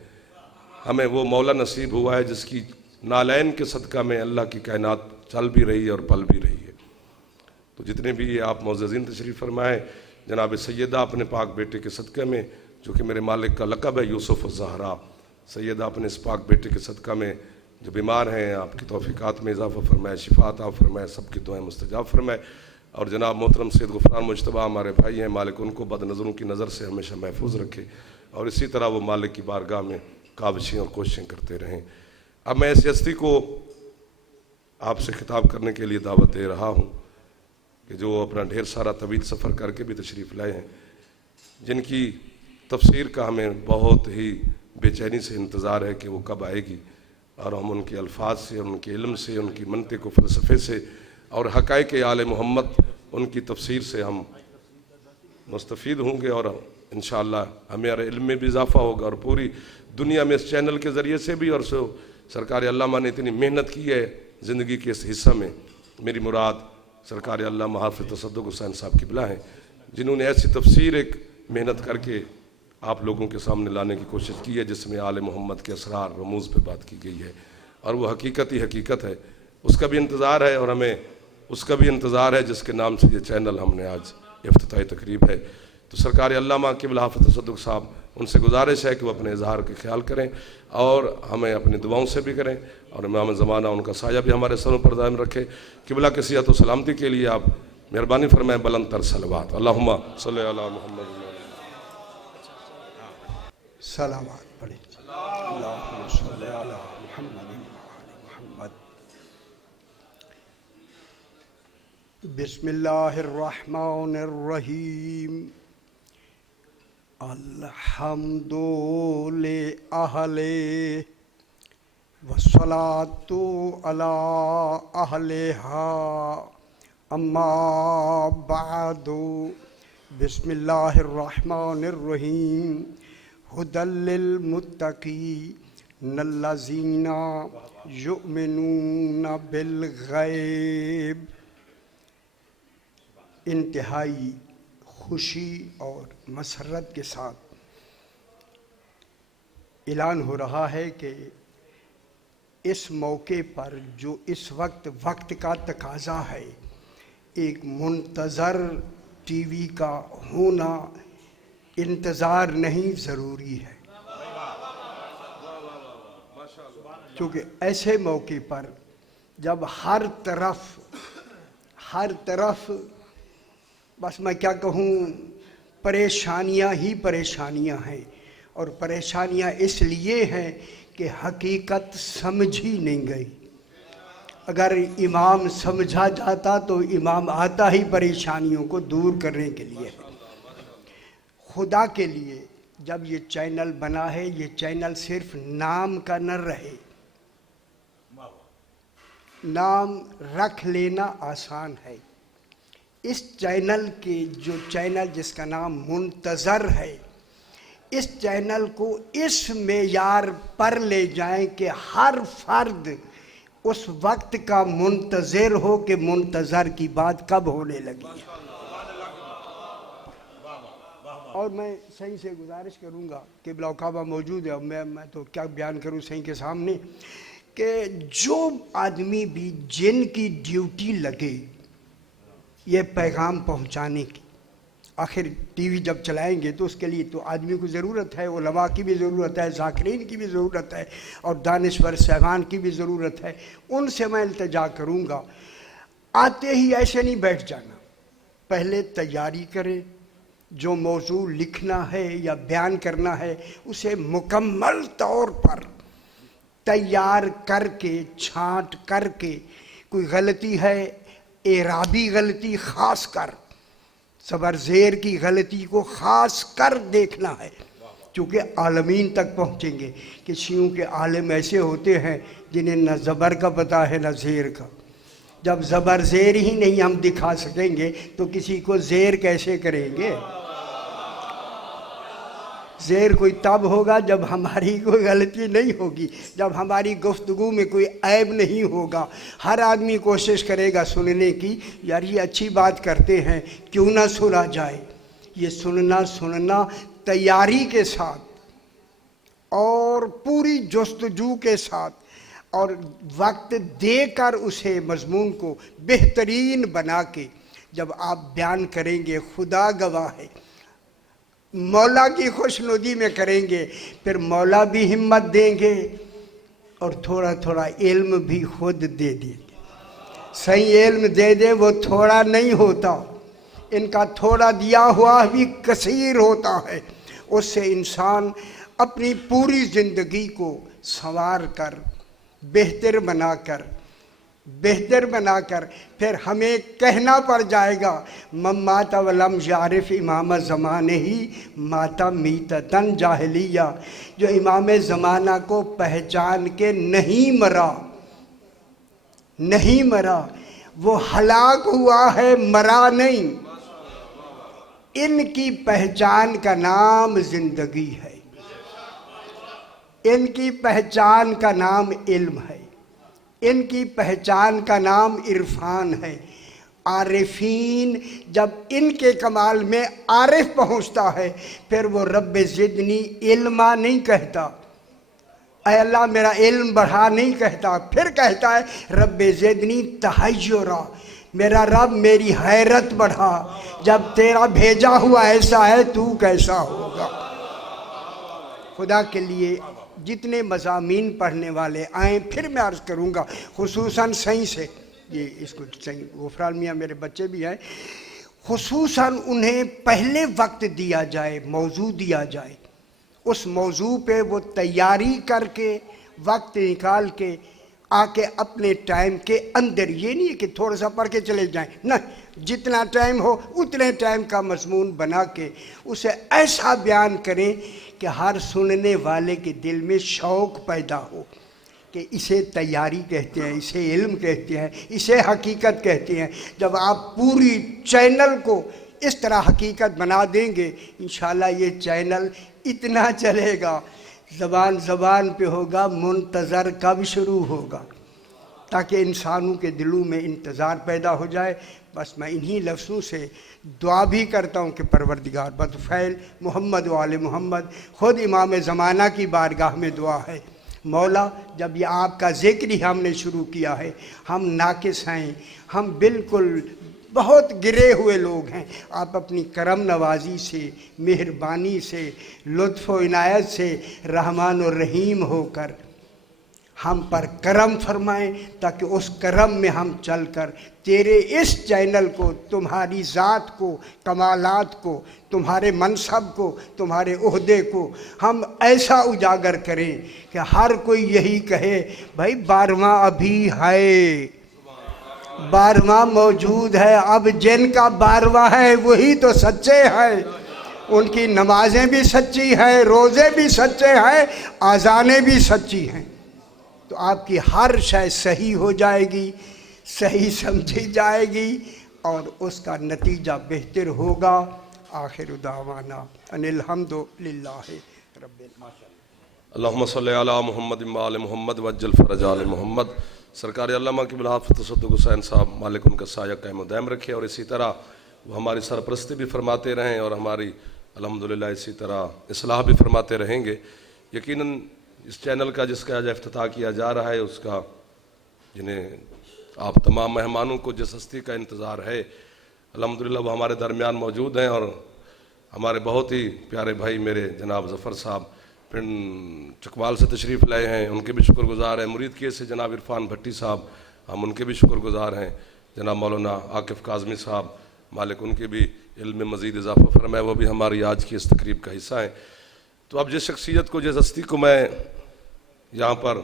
ہمیں وہ مولا نصیب ہوا ہے جس کی نالین کے صدقہ میں اللہ کی کائنات چل بھی رہی ہے اور پل بھی رہی ہے۔ تو جتنے بھی آپ معززین تشریف فرمائیں، جناب سیدہ اپنے پاک بیٹے کے صدقہ میں، جو کہ میرے مالک کا لقب ہے یوسف الزہرا، سیدہ اپنے اس پاک بیٹے کے صدقہ میں جو بیمار ہیں، آپ کی توفیقات میں اضافہ فرمائے، شفا عطا فرمائے، سب کی دعائیں مستجاب فرمائے۔ اور جناب محترم سید غفران مجتبیٰ ہمارے بھائی ہیں، مالک ان کو بد نظروں کی نظر سے ہمیشہ محفوظ رکھے، اور اسی طرح وہ مالک کی بارگاہ میں काविशें और कोशिशें करते रहें। अब मैं इस हस्ती को आपसे खिताब करने के लिए दावत दे रहा हूँ कि जो अपना ढेर सारा तवील सफ़र करके भी तशरीफ़ लाए हैं, जिनकी तफसीर का हमें बहुत ही बेचैनी से इंतज़ार है कि वो कब आएगी, और हम उनके अल्फाज से, उनके इल्म से, उनकी मंतिक़ व फ़लसफ़े से और हक़ाइक़ आले मोहम्मद उनकी तफसीर से हम मुस्तफ़ीद होंगे, और इंशाअल्लाह हमारे इल्म में भी इजाफ़ा होगा, और पूरी दुनिया में इस चैनल के ज़रिए से भी। और सरकार अल्लामा ने इतनी मेहनत की है ज़िंदगी के इस हिस्सा में। मेरी मुराद सरकार अल्लामा हाफ़िज़ तसद्दुक़ हुसैन साहब क़िबला हैं, जिन्होंने ऐसी तफसीर एक मेहनत करके आप लोगों के सामने लाने की कोशिश की है, जिसमें आले मोहम्मद के असरार रमूज़ पे बात की गई है, और वो हकीकत ही हकीकत है। उसका भी इंतज़ार है, और हमें उसका भी इंतज़ार है जिसके नाम से ये चैनल हमने आज इफ्तिताई तकरीब है। तो सरकार अल्लामा क़िबला हाफ़िज़ तसद्दुक़ साहब, उनसे गुजारिश है कि वो अपने इजहार के ख्याल करें और हमें अपनी दुआओं से भी करें, और इमाम ज़माना उनका साया भी हमारे सरों पर दायम रखे। क़िबला की सिहत व सलामती के लिए आप मेहरबानी फरमाएं, बुलंद तर सलवात। अल्लाहुम्मा सल्लि अला मुहम्मद। सलावत पढ़े। अल्लाहुम्मा सल्लि अला मुहम्मद मुहम्मद। बिस्मिल्लाहिर रहमानिर रहीम। अल्हम्दु लिअहले वस्सलातु अला अहलिहा अम्मा बादु। बिस्मिल्लाहिर रहमानिर रहीम। हुदल लिल मुत्तक़ीन अल्लज़ीना युमिनूना बिल गैब। इंतहाई खुशी और मसरत के साथ ऐलान हो रहा है कि इस मौके पर जो इस वक्त का तकाजा है, एक मुंतज़र टीवी का होना इंतज़ार नहीं ज़रूरी है, क्योंकि ऐसे मौके पर जब हर तरफ बस मैं क्या कहूँ, परेशानियाँ ही परेशानियाँ हैं, और परेशानियाँ इसलिए हैं कि हकीकत समझी नहीं गई। अगर इमाम समझा जाता तो इमाम आता ही परेशानियों को दूर करने के लिए है। खुदा के लिए जब ये चैनल बना है, ये चैनल सिर्फ नाम का न रहे। नाम रख लेना आसान है। इस चैनल के जो चैनल जिसका नाम मुंतज़र है, इस चैनल को इस मेयार पर ले जाएं कि हर फर्द उस वक्त का मुंतज़र हो कि मुंतज़र की बात कब होने लगी है। और मैं सही से गुजारिश करूँगा कि ब्लौकाबा मौजूद है, मैं तो क्या बयान करूँ सही के सामने, कि जो आदमी भी जिनकी ड्यूटी लगे ये पैगाम पहुंचाने की, आखिर टीवी जब चलाएंगे तो उसके लिए तो आदमी को ज़रूरत है, उलमा की भी ज़रूरत है, ज़ाकिरीन की भी ज़रूरत है, और दानिश्वर साहबान की भी ज़रूरत है। उनसे मैं इल्तिजा करूँगा, आते ही ऐसे नहीं बैठ जाना, पहले तैयारी करें। जो मौजू लिखना है या बयान करना है उसे मुकम्मल तौर पर तैयार करके, छांट करके, कोई गलती है, एराबी गलती ख़ास कर, ज़बर ज़ेर की गलती को ख़ास कर देखना है, क्योंकि आलमीन तक पहुँचेंगे। कि शियों के आलिम ऐसे होते हैं जिन्हें न ज़बर का पता है न ज़ेर का। जब ज़बर ज़ेर ही नहीं हम दिखा सकेंगे तो किसी को ज़ेर कैसे करेंगे। ज़ेर कोई तब होगा जब हमारी कोई गलती नहीं होगी, जब हमारी गुफ्तगू में कोई ऐब नहीं होगा। हर आदमी कोशिश करेगा सुनने की, यार ये अच्छी बात करते हैं, क्यों ना सुना जाए। ये सुनना तैयारी के साथ और पूरी जस्तजू के साथ और वक्त देकर उसे मजमून को बेहतरीन बना के जब आप बयान करेंगे, खुदा गवाह है, मौला की खुशनुदी में करेंगे, फिर मौला भी हिम्मत देंगे और थोड़ा थोड़ा इल्म भी खुद दे देंगे। सही इल्म दे दे, वो थोड़ा नहीं होता, इनका थोड़ा दिया हुआ भी कसीर होता है। उससे इंसान अपनी पूरी ज़िंदगी को संवार कर बेहतर बनाकर फिर हमें कहना पड़ जाएगा मम्माता वलम यारिफ इमाम ज़माने ही माता मीततन जाहिलिया। जो इमाम ज़माना को पहचान के नहीं मरा वो हलाक हुआ है, मरा नहीं। इनकी पहचान का नाम ज़िंदगी है, इनकी पहचान का नाम इल्म है, इनकी पहचान का नाम इरफान है। आरिफीन जब इनके कमाल में आरिफ पहुंचता है फिर वो रब ज़िदनी इल्मा नहीं कहता, ऐ अल्लाह मेरा इल्म बढ़ा नहीं कहता, फिर कहता है रब ज़िदनी तहय्युरा, मेरा रब मेरी हैरत बढ़ा, जब तेरा भेजा हुआ ऐसा है तू कैसा होगा। खुदा के लिए जितने मज़ामीन पढ़ने वाले आएँ, फिर मैं अर्ज़ करूँगा खुसूसन सही से, ये इसको सही गुफरान मियाँ मेरे बच्चे भी हैं, खुसूसन उन्हें पहले वक्त दिया जाए, मौजू दिया जाए, उस मौजू पे वो तैयारी करके वक्त निकाल के आके अपने टाइम के अंदर, ये नहीं है कि थोड़ा सा पढ़ के चले जाएं, ना, जितना टाइम हो उतने टाइम का मज़मून बना के उसे ऐसा बयान करें कि हर सुनने वाले के दिल में शौक़ पैदा हो कि इसे तैयारी कहते हैं, इसे इल्म कहते हैं, इसे हकीकत कहते हैं। जब आप पूरी चैनल को इस तरह हकीकत बना देंगे, इंशाल्लाह ये चैनल इतना चलेगा, ज़बान पे होगा मुंतज़र कब शुरू होगा, ताकि इंसानों के दिलों में इंतज़ार पैदा हो जाए। बस मैं इन्हीं लफ्ज़ों से दुआ भी करता हूँ कि परवरदिगार बतफ़ैल मोहम्मद वाले मोहम्मद, ख़ुद इमाम ज़माना की बारगाह में दुआ है, मौला जब ये आपका ज़िक्र ही हमने शुरू किया है, हम नाकिस हैं, हम बिल्कुल बहुत गिरे हुए लोग हैं, आप अपनी करम नवाजी से, मेहरबानी से, लुत्फ़ व इनायत से रहमान और रहीम होकर हम पर करम फरमाएं, ताकि उस करम में हम चलकर तेरे इस चैनल को, तुम्हारी ज़ात को, कमालात को, तुम्हारे मनसब को, तुम्हारे ओहदे को हम ऐसा उजागर करें कि हर कोई यही कहे भाई 12वां अभी है, 12वां मौजूद है। अब जिनका 12वां है वही तो सच्चे हैं, उनकी नमाजें भी सच्ची हैं, रोज़े भी सच्चे हैं, आज़ानें भी सच्ची हैं। तो आपकी हर शय सही हो जाएगी, सही समझी जाएगी और उसका नतीजा बेहतर होगा। आखिर दावाना अनिल हम्दुलिल्लाहि रब्बिल आलमीन। अल्लाहुम्मा सल्लि अला मुहम्मद व आले मुहम्मद वज्जल फरज आले मुहम्मद। सरकार अल्लामा की बिलाफत सद्दुक़ हुसैन साहब मालिक उनका साया कायम व दायम रखे, और इसी तरह वो हमारी सरपरस्ती भी फरमाते रहें और हमारी अल्हम्दुलिल्लाह इसी तरह इस्लाह भी फरमाते रहेंगे। यकीनन इस चैनल का जिसका आज इफ्तिताह किया जा रहा है, उसका जिन्हें आप तमाम मेहमानों को जिस हस्ती का इंतज़ार है, अल्हम्दुलिल्लाह वो हमारे दरमियान मौजूद हैं, और हमारे बहुत ही प्यारे भाई मेरे जनाब ज़फ़र साहब पिंड चकवाल से तशरीफ़ लाए हैं, उनके भी शुक्रगुज़ार हैं। मुरीद के से जनाब इरफान भट्टी साहब, हम उनके भी शुक्रगुज़ार हैं। जनाब मौलाना आकिफ़ काज़मी साहब, मालिक उनके भी इल्म में मज़ीद इजाफ़ा फरमाए, वो भी हमारी आज की इस तकरीब का हिस्सा हैं। तो अब जिस शख्सियत को, जिस हस्ती को मैं यहाँ पर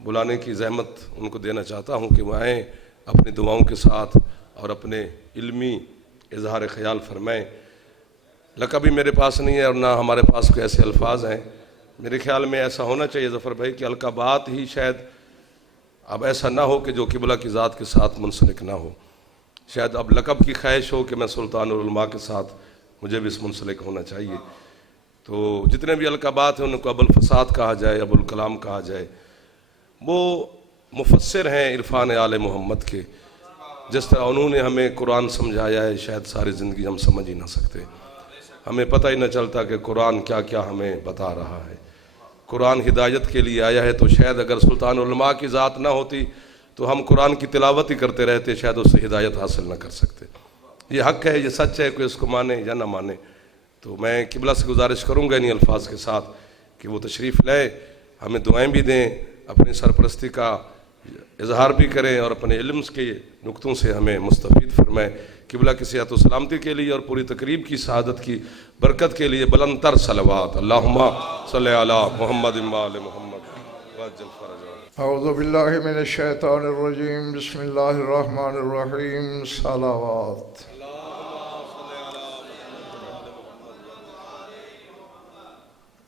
बुलाने की ज़हमत उनको देना चाहता हूँ कि वो आएँ अपनी दुआओं के साथ और अपने इल्मी इजहार ख़याल फरमाएँ। लक़ब भी मेरे पास नहीं है और ना हमारे पास कोई ऐसे अल्फाज हैं। मेरे ख्याल में ऐसा होना चाहिए ज़फ़र भाई कि अलक़ाबात ही शायद अब ऐसा ना हो कि जो क़िबला की ज़ात के साथ मुंसलिक ना हो। शायद अब लक़ब की ख्वाहिश हो कि मैं सुल्तानुल उलमा के साथ मुझे भी इस मुंसलिक होना चाहिए। तो जितने भी अलक़ाबात हैं उनको अबुल फ़साद कहा जाए, अबुल कलाम कहा जाए, वो मुफ़स्सिर हैं इरफ़ान आले मोहम्मद के। जिस तरह उन्होंने हमें कुरान समझाया है, शायद सारी ज़िंदगी हम समझ ही ना सकते, हमें पता ही न चलता कि कुरान क्या क्या हमें बता रहा है। कुरान हिदायत के लिए आया है, तो शायद अगर सुल्तान उलमा की ज़ात ना होती तो हम कुरान की तिलावत ही करते रहते, शायद उससे हिदायत हासिल न कर सकते। ये हक़ है, ये सच है, कोई इसको माने या ना माने। तो मैं क़िबला से गुजारिश करूँगा इन्हीं अल्फाज के साथ कि वो तशरीफ़ लाए, हमें दुआएँ भी दें, अपनी सरपरस्ती का इजहार भी करें और अपने इल्म के नुक्तों से हमें मुस्तफ़ीद फरमाएँ। क़िबला की सेहत व सलामती के लिए और पूरी तकरीब की शहादत की बरकत के लिए बुलंद तर सलवात अल्लाहुम्मा सल्लि अला मुहम्मद व आले मुहम्मद वअज्जल फरजा। औज़ु बिल्लाहि मिनश शैतानिर रजीम बिस्मिल्लाहिर रहमानिर रहीम सलावत।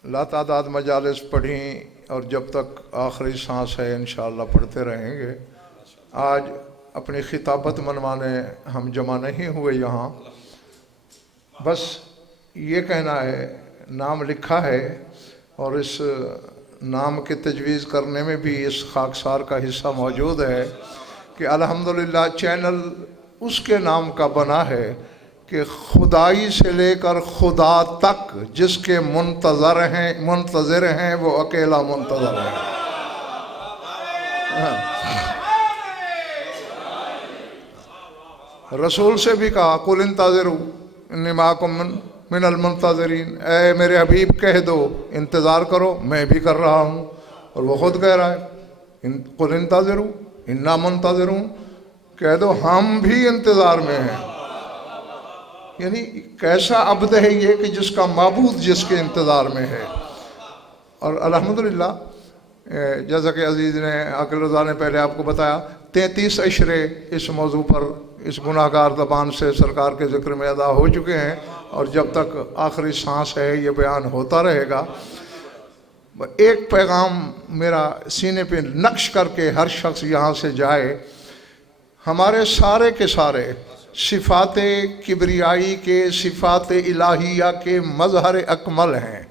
लातादाद मजालिस पढ़ी और जब तक आखिरी सांस है इंशाअल्लाह पढ़ते रहेंगे। आज अपनी खिताबत मनवाने हम जमा नहीं हुए यहाँ, बस ये कहना है, नाम लिखा है और इस नाम के तजवीज़ करने में भी इस खाकसार का हिस्सा मौजूद है कि अल्हम्दुलिल्लाह चैनल उसके नाम का बना है कि खुदाई से लेकर खुदा तक जिसके मुंतज़र हैं वो अकेला मुंतज़र है। रसूल से भी कहा कुल इंतज़िरू इन्नी माकुम मिनल मुंतज़िरीन, ऐ मेरे हबीब कह दो इंतज़ार करो मैं भी कर रहा हूँ। और वो ख़ुद कह रहा है कुल इंतज़िरू इन्ना मुंतज़िरून, कह दो हम भी इंतज़ार में हैं। यानी कैसा अब्द है ये कि जिसका माबूद जिसके इंतज़ार में है। और अल्हम्दुलिल्लाह जैसा कि अजीज़ ने अक़ल रज़ा ने पहले आपको बताया 33 अशरे इस मौजू पर इस गुनाहगार ज़बान से सरकार के ज़िक्र में अदा हो चुके हैं और जब तक आखिरी सांस है ये बयान होता रहेगा। एक पैगाम मेरा सीने पे नक्श करके हर शख्स यहाँ से जाए, हमारे सारे के सारे सिफ़ात किबरियाई के सिफ़ात इलाहिया के मज़हर अकमल हैं,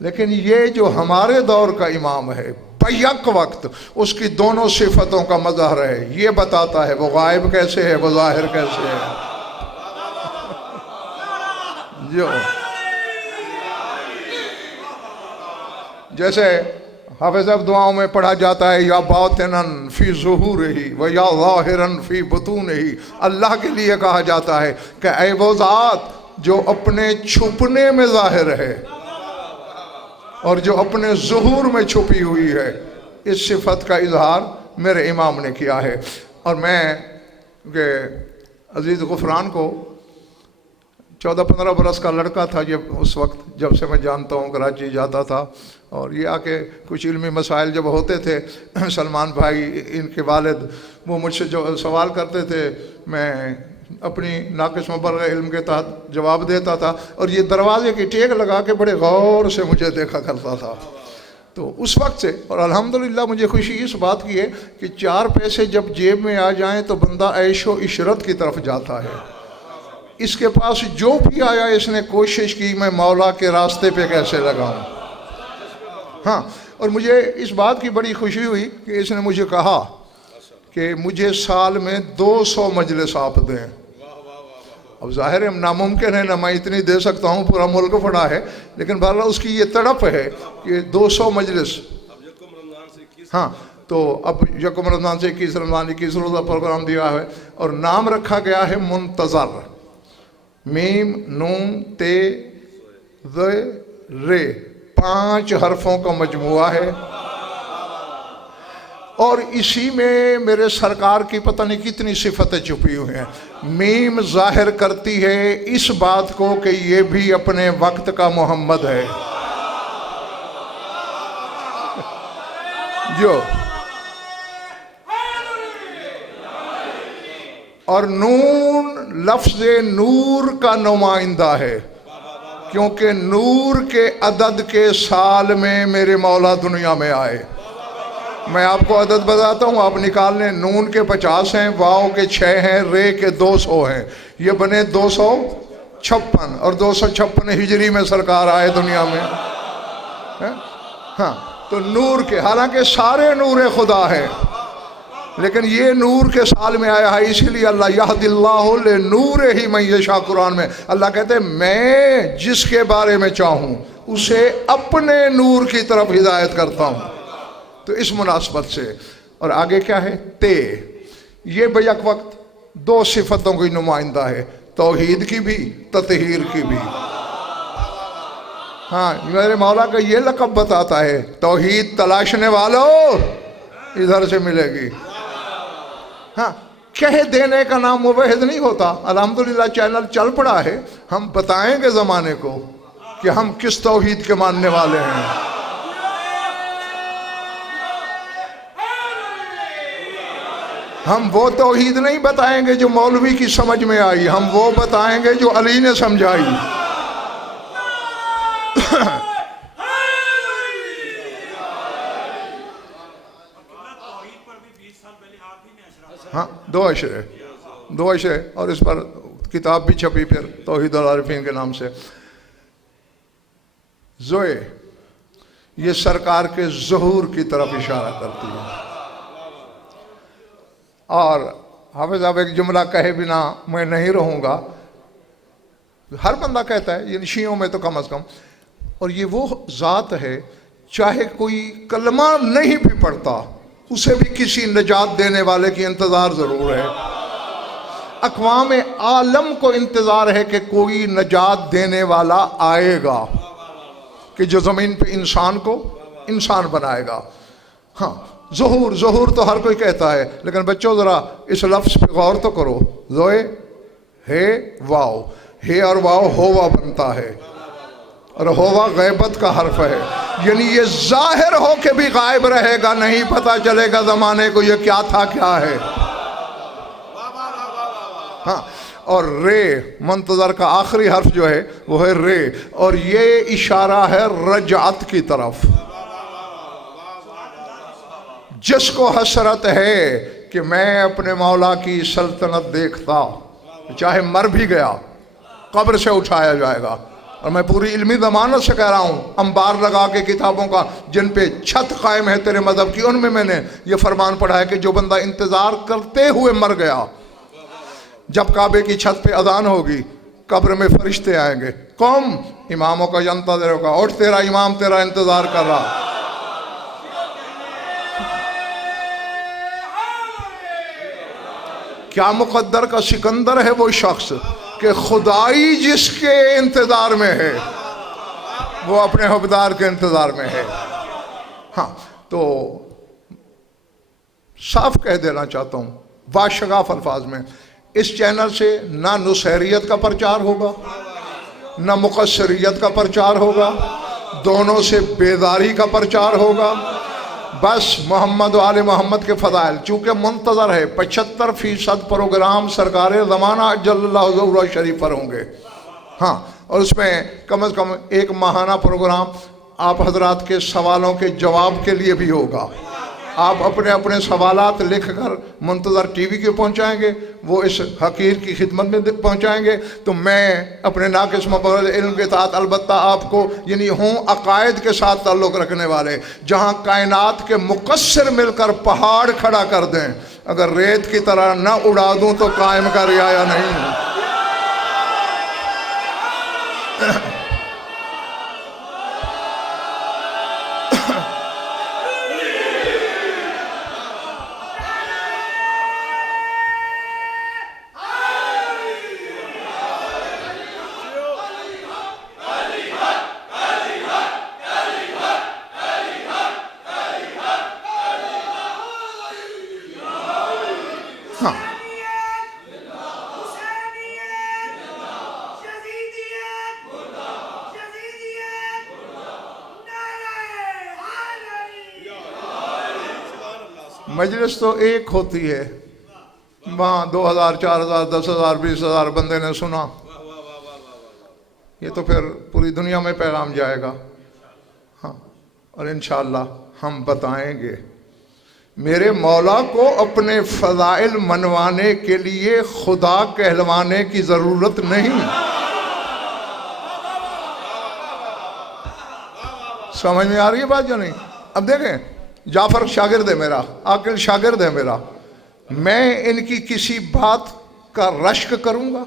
लेकिन ये जो हमारे दौर का इमाम है बैक वक्त उसकी दोनों सिफ़तों का मज़हर है। ये बताता है वो गायब कैसे है, वो ज़ाहिर कैसे है। जो जैसे हाफ़िज़ अब दुआओं में पढ़ा जाता है या बातिनन फ़ी ज़ुहूरिही व या ज़ाहिरन फ़ी बुतूनिही, अल्लाह के लिए कहा जाता है कि ऐ वो ज़ात जो अपने छुपने में ज़ाहिर है और जो अपने ज़ुहूर में छुपी हुई है। इस सिफ़त का इजहार मेरे इमाम ने किया है। और मैं के अज़ीज़ गुफ़रान को 14-15 बरस का लड़का था जब उस वक्त जब से मैं जानता हूँ, कराची जाता था और ये आके कुछ इल्मी मसाइल जब होते थे, सलमान भाई इनके वालिद वो मुझसे जो सवाल करते थे मैं अपनी नाक़िस मुबल्लग़ इल्म के तहत जवाब देता था और ये दरवाज़े की टेक लगा के बड़े गौर से मुझे देखा करता था। तो उस वक्त से और अल्हम्दुलिल्लाह मुझे खुशी इस बात की है कि 4 पैसे जब जेब में आ जाएं तो बंदा ऐशो इशरत की तरफ जाता है। इसके पास जो भी आया इसने कोशिश की मैं मौला के रास्ते पे कैसे लगाऊं। हाँ, और मुझे इस बात की बड़ी खुशी हुई कि इसने मुझे कहा कि मुझे साल में 200 मजलिस आप दें। अब ज़ाहिर है नामुमकिन है ना मैं इतनी दे सकता हूँ, पूरा मुल्क पड़ा है, लेकिन बहरहाल उसकी ये तड़प है कि 200 मजलिस। हाँ, तो अब यकम रमज़ान से 21 रमज़ान 21 रोज़ा प्रोग्राम दिया है और नाम रखा गया है मुंतज़र, मीम नून ते रे 5 हरफों का मजमुआ है। और इसी में मेरे सरकार की पता नहीं कितनी सिफतें छुपी हुई हैं। मीम जाहिर करती है इस बात को कि ये भी अपने वक्त का मोहम्मद है। जो और नून लफ्ज़ नूर का नुमाइंदा है, क्योंकि नूर के अदद के साल में मेरे मौला दुनिया में आए। मैं आपको अदद बताता हूँ, आप निकाल लें। नून के 50 हैं, वाव के 6 हैं, रे के 200 हैं, ये बने 256 और 256 हिजरी में सरकार आए दुनिया में है? हाँ, तो नूर के, हालांकि सारे नूर खुदा है, लेकिन ये नूर के साल में आया है, इसीलिए अल्लाह यहदिल्लाहु लिनूर ही मैं यशा कुरान में अल्लाह कहते हैं मैं जिसके बारे में चाहूँ उसे अपने नूर की तरफ हिदायत करता हूँ। तो इस मुनासबत से और आगे क्या है, ते, ये बैक वक्त 2 सिफतों की नुमाइंदा है, तौहीद की भी ततहीर की भी। हाँ, मेरे मौला का ये लक़ब बताता है, तौहीद तलाशने वालों इधर से मिलेगी। हाँ, कह देने का नाम मुवहिद नहीं होता। अल्हम्दुलिल्लाह चैनल चल पड़ा है, हम बताएंगे ज़माने को कि हम किस तौहीद के मानने वाले हैं। हम वो तौहीद नहीं बताएंगे जो मौलवी की समझ में आई, हम वो बताएंगे जो अली ने समझाई। हाँ, दो अशरे और इस पर किताब भी छपी फिर तौहीद अल आरिफीन के नाम से। ज़ोए ये सरकार के ज़हूर की तरफ इशारा करती है। और हाफिज़ साहब एक जुमला कहे बिना मैं नहीं रहूँगा, हर बंदा कहता है, इन शियों में तो कम अज़ कम, और ये वो ज़ात है चाहे कोई कलमा नहीं भी पढ़ता उसे भी किसी नजात देने वाले की इंतज़ार ज़रूर है। अक़वाम आलम को इंतज़ार है कि कोई नजात देने वाला आएगा कि जो ज़मीन पे इंसान को इंसान बनाएगा। हाँ, ज़हूर तो हर कोई कहता है, लेकिन बच्चों ज़रा इस लफ्ज़ पे गौर तो करो। ज़ोए हे वाओ, हे और वाओ होवा बनता है और होवा गैबत का हर्फ है, यानी ये जाहिर हो के भी गायब रहेगा, नहीं पता चलेगा ज़माने को ये क्या था क्या है। हाँ, और रे मुंतज़र का आखिरी हर्फ जो है वो है रे, और ये इशारा है रजात की तरफ। जिसको हसरत है कि मैं अपने मौला की सल्तनत देखता, चाहे मर भी गया कब्र से उठाया जाएगा। और मैं पूरी इल्मी ज़मानत से कह रहा हूँ, अंबार लगा के किताबों का जिन पे छत कायम है तेरे मज़हब की, उनमें मैंने ये फरमान पढ़ा है कि जो बंदा इंतज़ार करते हुए मर गया, जब काबे की छत पे अजान होगी कब्र में फरिश्ते आएंगे, कौम इमामों का यंतज़िर होगा, उठ तेरा इमाम तेरा इंतज़ार कर रहा। क्या मुकद्दर का सिकंदर है वो शख्स कि खुदाई जिसके इंतज़ार में है वो अपने हकदार के इंतज़ार में है। हाँ, तो साफ कह देना चाहता हूँ बाशगाफ अल्फाज में, इस चैनल से ना नुसैरियत का प्रचार होगा ना मुक़स्सरियत का प्रचार होगा, दोनों से बेदारी का प्रचार होगा। बस मोहम्मद वाले मोहम्मद के फ़ज़ाइल, चूँकि मुंतज़र है 75% प्रोग्राम सरकार ज़माना अज्जलल्लाहु शरीफ पर होंगे। हाँ, और उसमें कम से कम एक माहाना प्रोग्राम आप हजरात के सवालों के जवाब के लिए भी होगा। आप अपने अपने सवालात लिख कर मुंतज़र टीवी के पहुँचाएँगे, वो इस हकीर की खिदमत में पहुँचाएँगे। तो मैं अपने नाक़िस मुबर्रर इल्म के साथ अलबत्ता आपको यानी हूँ अकायद के साथ ताल्लुक़ रखने वाले, जहाँ कायनात के मुक़स्सिर मिलकर पहाड़ खड़ा कर दें, अगर रेत की तरह न उड़ा दूँ तो कायम का रियाया नहीं। मजलिस तो एक होती है, वहाँ 2000, 4000, 10,000, 20,000 बंदे ने सुना, ये तो फिर पूरी दुनिया में पैगाम जाएगा। हाँ, और इंशाअल्लाह हम बताएंगे। मेरे मौला को अपने फ़ज़ाइल मनवाने के लिए खुदा कहलवाने की ज़रूरत नहीं। समझ में आ रही है बात या नहीं? अब देखें, जाफ़र शागिर्द है मेरा, आकिल शागिर्द है मेरा, मैं इनकी किसी बात का रश्क करूँगा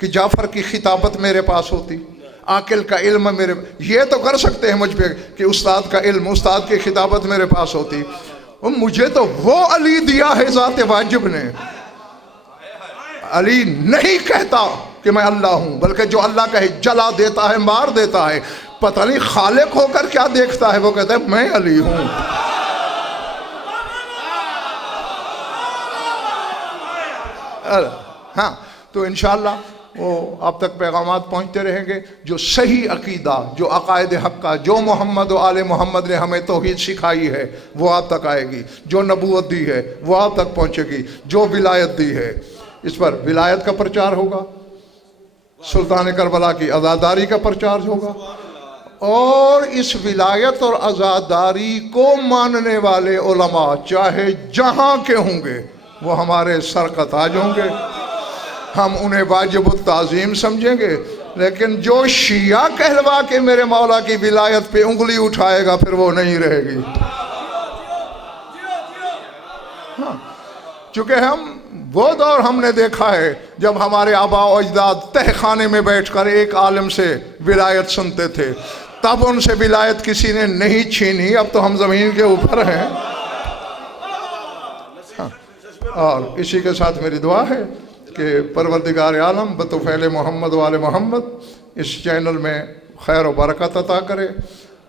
कि जाफ़र की खिताबत मेरे पास होती, आकिल का इल्म मेरे, ये तो कर सकते हैं मुझ पे कि उस्ताद का इल्म, उस्ताद की खिताबत मेरे पास होती। और मुझे तो वो अली दिया है ज़ात वाजिब ने। अली नहीं कहता कि मैं अल्लाह हूँ, बल्कि जो अल्लाह कहे जला देता है, मार देता है। पता नहीं खालिक होकर क्या देखता है, वो कहता है मैं अली हूँ। हाँ, तो इंशाअल्लाह वो आप तक पैगामात पहुँचते रहेंगे। जो सही अकीदा, जो अकायद हक़ का, जो मोहम्मद व आले मोहम्मद ने हमें तौहीद सिखाई है वो आप तक आएगी, जो नबूवत दी है वो आप तक पहुँचेगी, जो विलायत दी है इस पर विलायत का प्रचार होगा, सुल्तान करबला की आज़ादारी का प्रचार होगा, और इस विलायत और आज़ादारी को मानने वाले उलमा चाहे जहाँ के होंगे वो हमारे सर का ताज होंगे, हम उन्हें वाजिब ताज़ीम समझेंगे। लेकिन जो शिया कहलवा के मेरे मौला की विलायत पे उंगली उठाएगा फिर वो नहीं रहेगी। हाँ, चूँकि हम वो दौर हमने देखा है जब हमारे आबा व अजदाद तहखाने में बैठकर एक आलिम से विलायत सुनते थे, तब उनसे विलायत किसी ने नहीं छीनी। अब तो हम ज़मीन के ऊपर हैं। हाँ, और इसी के साथ मेरी दुआ है कि परवरदिगार आलम बतौफ़ैल मोहम्मद वाले मोहम्मद इस चैनल में खैर व बरकत अता करे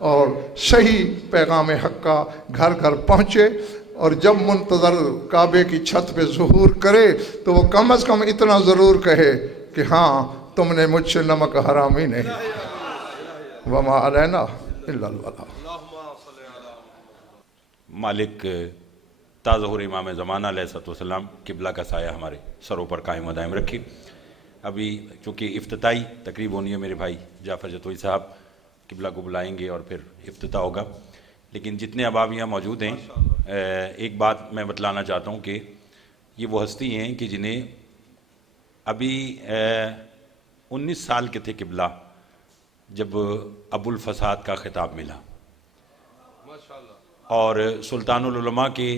और सही पैगाम हक़ का घर घर पहुँचे, और जब मुंतज़र काबे की छत पे ज़ुहूर करे तो वो कम अज़ कम इतना ज़रूर कहे कि हाँ तुमने मुझसे नमक हरामी नहीं, वमा अलैना इल्लल बलाग। मालिक ताज़हुर इमाम ज़माना अलैहिस्सलाम किबला का साया हमारे सरों पर कायम व दायम रखे। अभी चूँकि इफ्तिताई तकरीब होनी है, मेरे भाई जाफ़र जतोई साहब किबला को बुलाएंगे और फिर इफ्तिता होगा। लेकिन जितने अहबाब यहाँ मौजूद हैं, एक बात मैं बतलाना चाहता हूँ कि ये वो हस्ती हैं कि जिन्हें अभी 19 साल के थे किबला जब अबुल फसाद का खिताब मिला, और सुल्तानुल उलमा के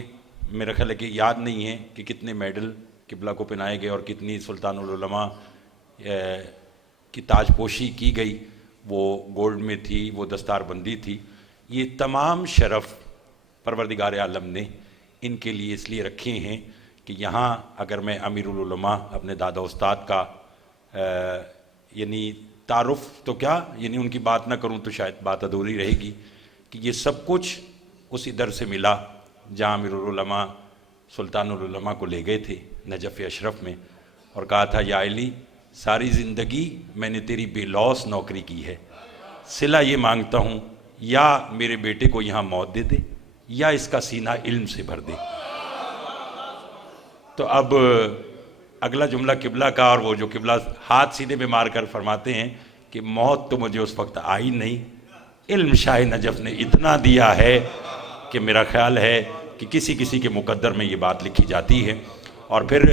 मेरा ख्याल है कि याद नहीं है कि कितने मेडल किबला को पहनाए गए और कितनी सुल्तानुल उलमा की ताजपोशी की गई, वो गोल्ड में थी, वो दस्तारबंदी थी। ये तमाम शरफ़ परवरदिगार आलम ने इनके लिए इसलिए रखे हैं कि यहाँ अगर मैं अमीरुल उलमा अपने दादा उस्ताद का यानी तारुफ़ तो क्या यानी उनकी बात ना करूँ तो शायद बात अधूरी रहेगी कि ये सब कुछ उसी दर से मिला जहाँ अमीरुल उलमा सुल्तानुल उलमा को ले गए थे नजफ़ अशरफ में, और कहा था या अली सारी ज़िंदगी मैंने तेरी बेलौस नौकरी की है, सिला ये मांगता हूँ या मेरे बेटे को यहाँ मौत दे दे या इसका सीना इल्म से भर दे। तो अब अगला जुमला किबला का, और वो जो किबला हाथ सीने में मार कर फरमाते हैं कि मौत तो मुझे उस वक्त आई नहीं, इल्म शाह नजफ़ ने इतना दिया है कि मेरा ख्याल है कि किसी किसी के मुकद्दर में ये बात लिखी जाती है। और फिर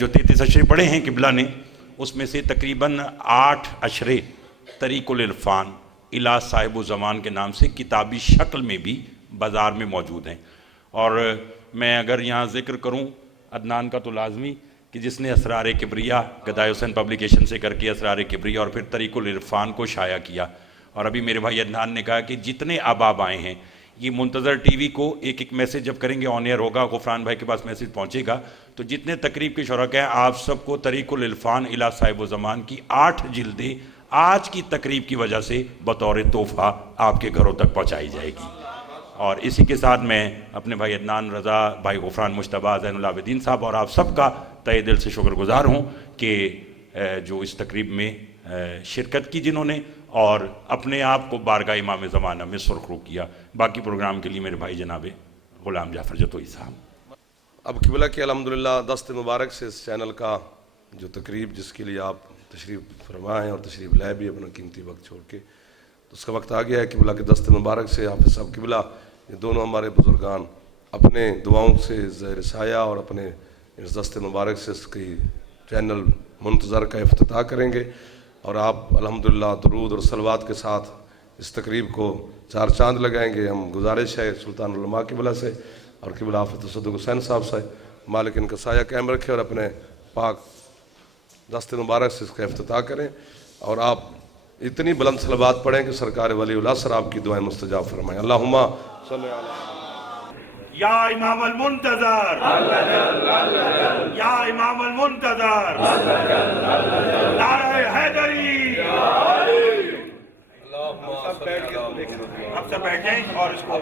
जो 33 अशरे पढ़े हैं किबला ने, उसमें से तकरीबन 8 अशरे तरीक़ुल इरफ़ान इला साहिब ज़मान के नाम से किताबी शक्ल में भी बाज़ार में मौजूद हैं। और मैं अगर यहाँ ज़िक्र करूँ अदनान का तो लाजमी कि जिसने असरार किब्रिया गदाई हुसैन पब्लिकेशन से करके असरार किब्रिया और फिर तरीक़ुल इरफ़ान को शाया किया। और अभी मेरे भाई अदनान ने कहा कि जितने अहबाब आए हैं ये मुंतज़र टीवी को एक एक मैसेज जब करेंगे ऑन एयर होगा, गुफ़रान भाई के पास मैसेज पहुँचेगा, तो जितने तकरीब के शुरका हैं आप सबको तरीक़ुल इरफ़ान इला साहिब ज़मान की 8 जिल्दें आज की तकरीब की वजह से बतौर तोहफ़ा आपके घरों तक पहुँचाई जाएगी। और इसी के साथ मैं अपने भाई अदनान रज़ा, भाई गुफ़रान मुश्तबा, ज़ैनुल आबिदीन साहब और आप सबका तहे दिल से शुक्रगुज़ार हूँ कि जो इस तकरीब में शिरकत की जिन्होंने और अपने आप को बारगाह इमाम ज़माना में सुरखरू किया। बाकी प्रोग्राम के लिए मेरे भाई जनाब ग़ुलाम जाफ़र जतोई साहब। अब किबला की अल्हम्दुलिल्लाह दस्त मुबारक से इस चैनल का जो तकरीब जिसके लिए आप तशरीफ़ फरमा हैं और तशरीफ़ लाए भी अपना कीमती वक्त छोड़ के, तो उसका वक्त आ गया है किबला के दस्त मुबारक से हाफ़िज़ साहब किबला ये दोनों हमारे बुज़ुर्गान अपने दुआओं से ज़हर साया और अपने इस दस्त मुबारक से इसकी चैनल मुंतज़र का इफ्तिताह करेंगे। और आप अल्हम्दुलिल्लाह दुरूद और सलवात के साथ इस तकरीब को 4 चांद लगाएंगे। हम गुजारिश है सुल्तानुल उलमा किबला से और किबला हाफ़िज़ सद्दुक़ हुसैन साहब से, मालिक इनका साया कायम रखे और अपने पाक दस्त मुबारक से इसका इफ्तिताह करें। और आप इतनी बुलंद सलवात पढ़ें कि सरकार वलीउल्लाह सर आपकी दुआएं मुस्तजाब फरमाएं। अल्लाहुम्मा सल्ली अला या इमाम अल मुंतज़र, या इमाम अल मुंतज़र, नारे हैदरी। अब सब बैठें और इसको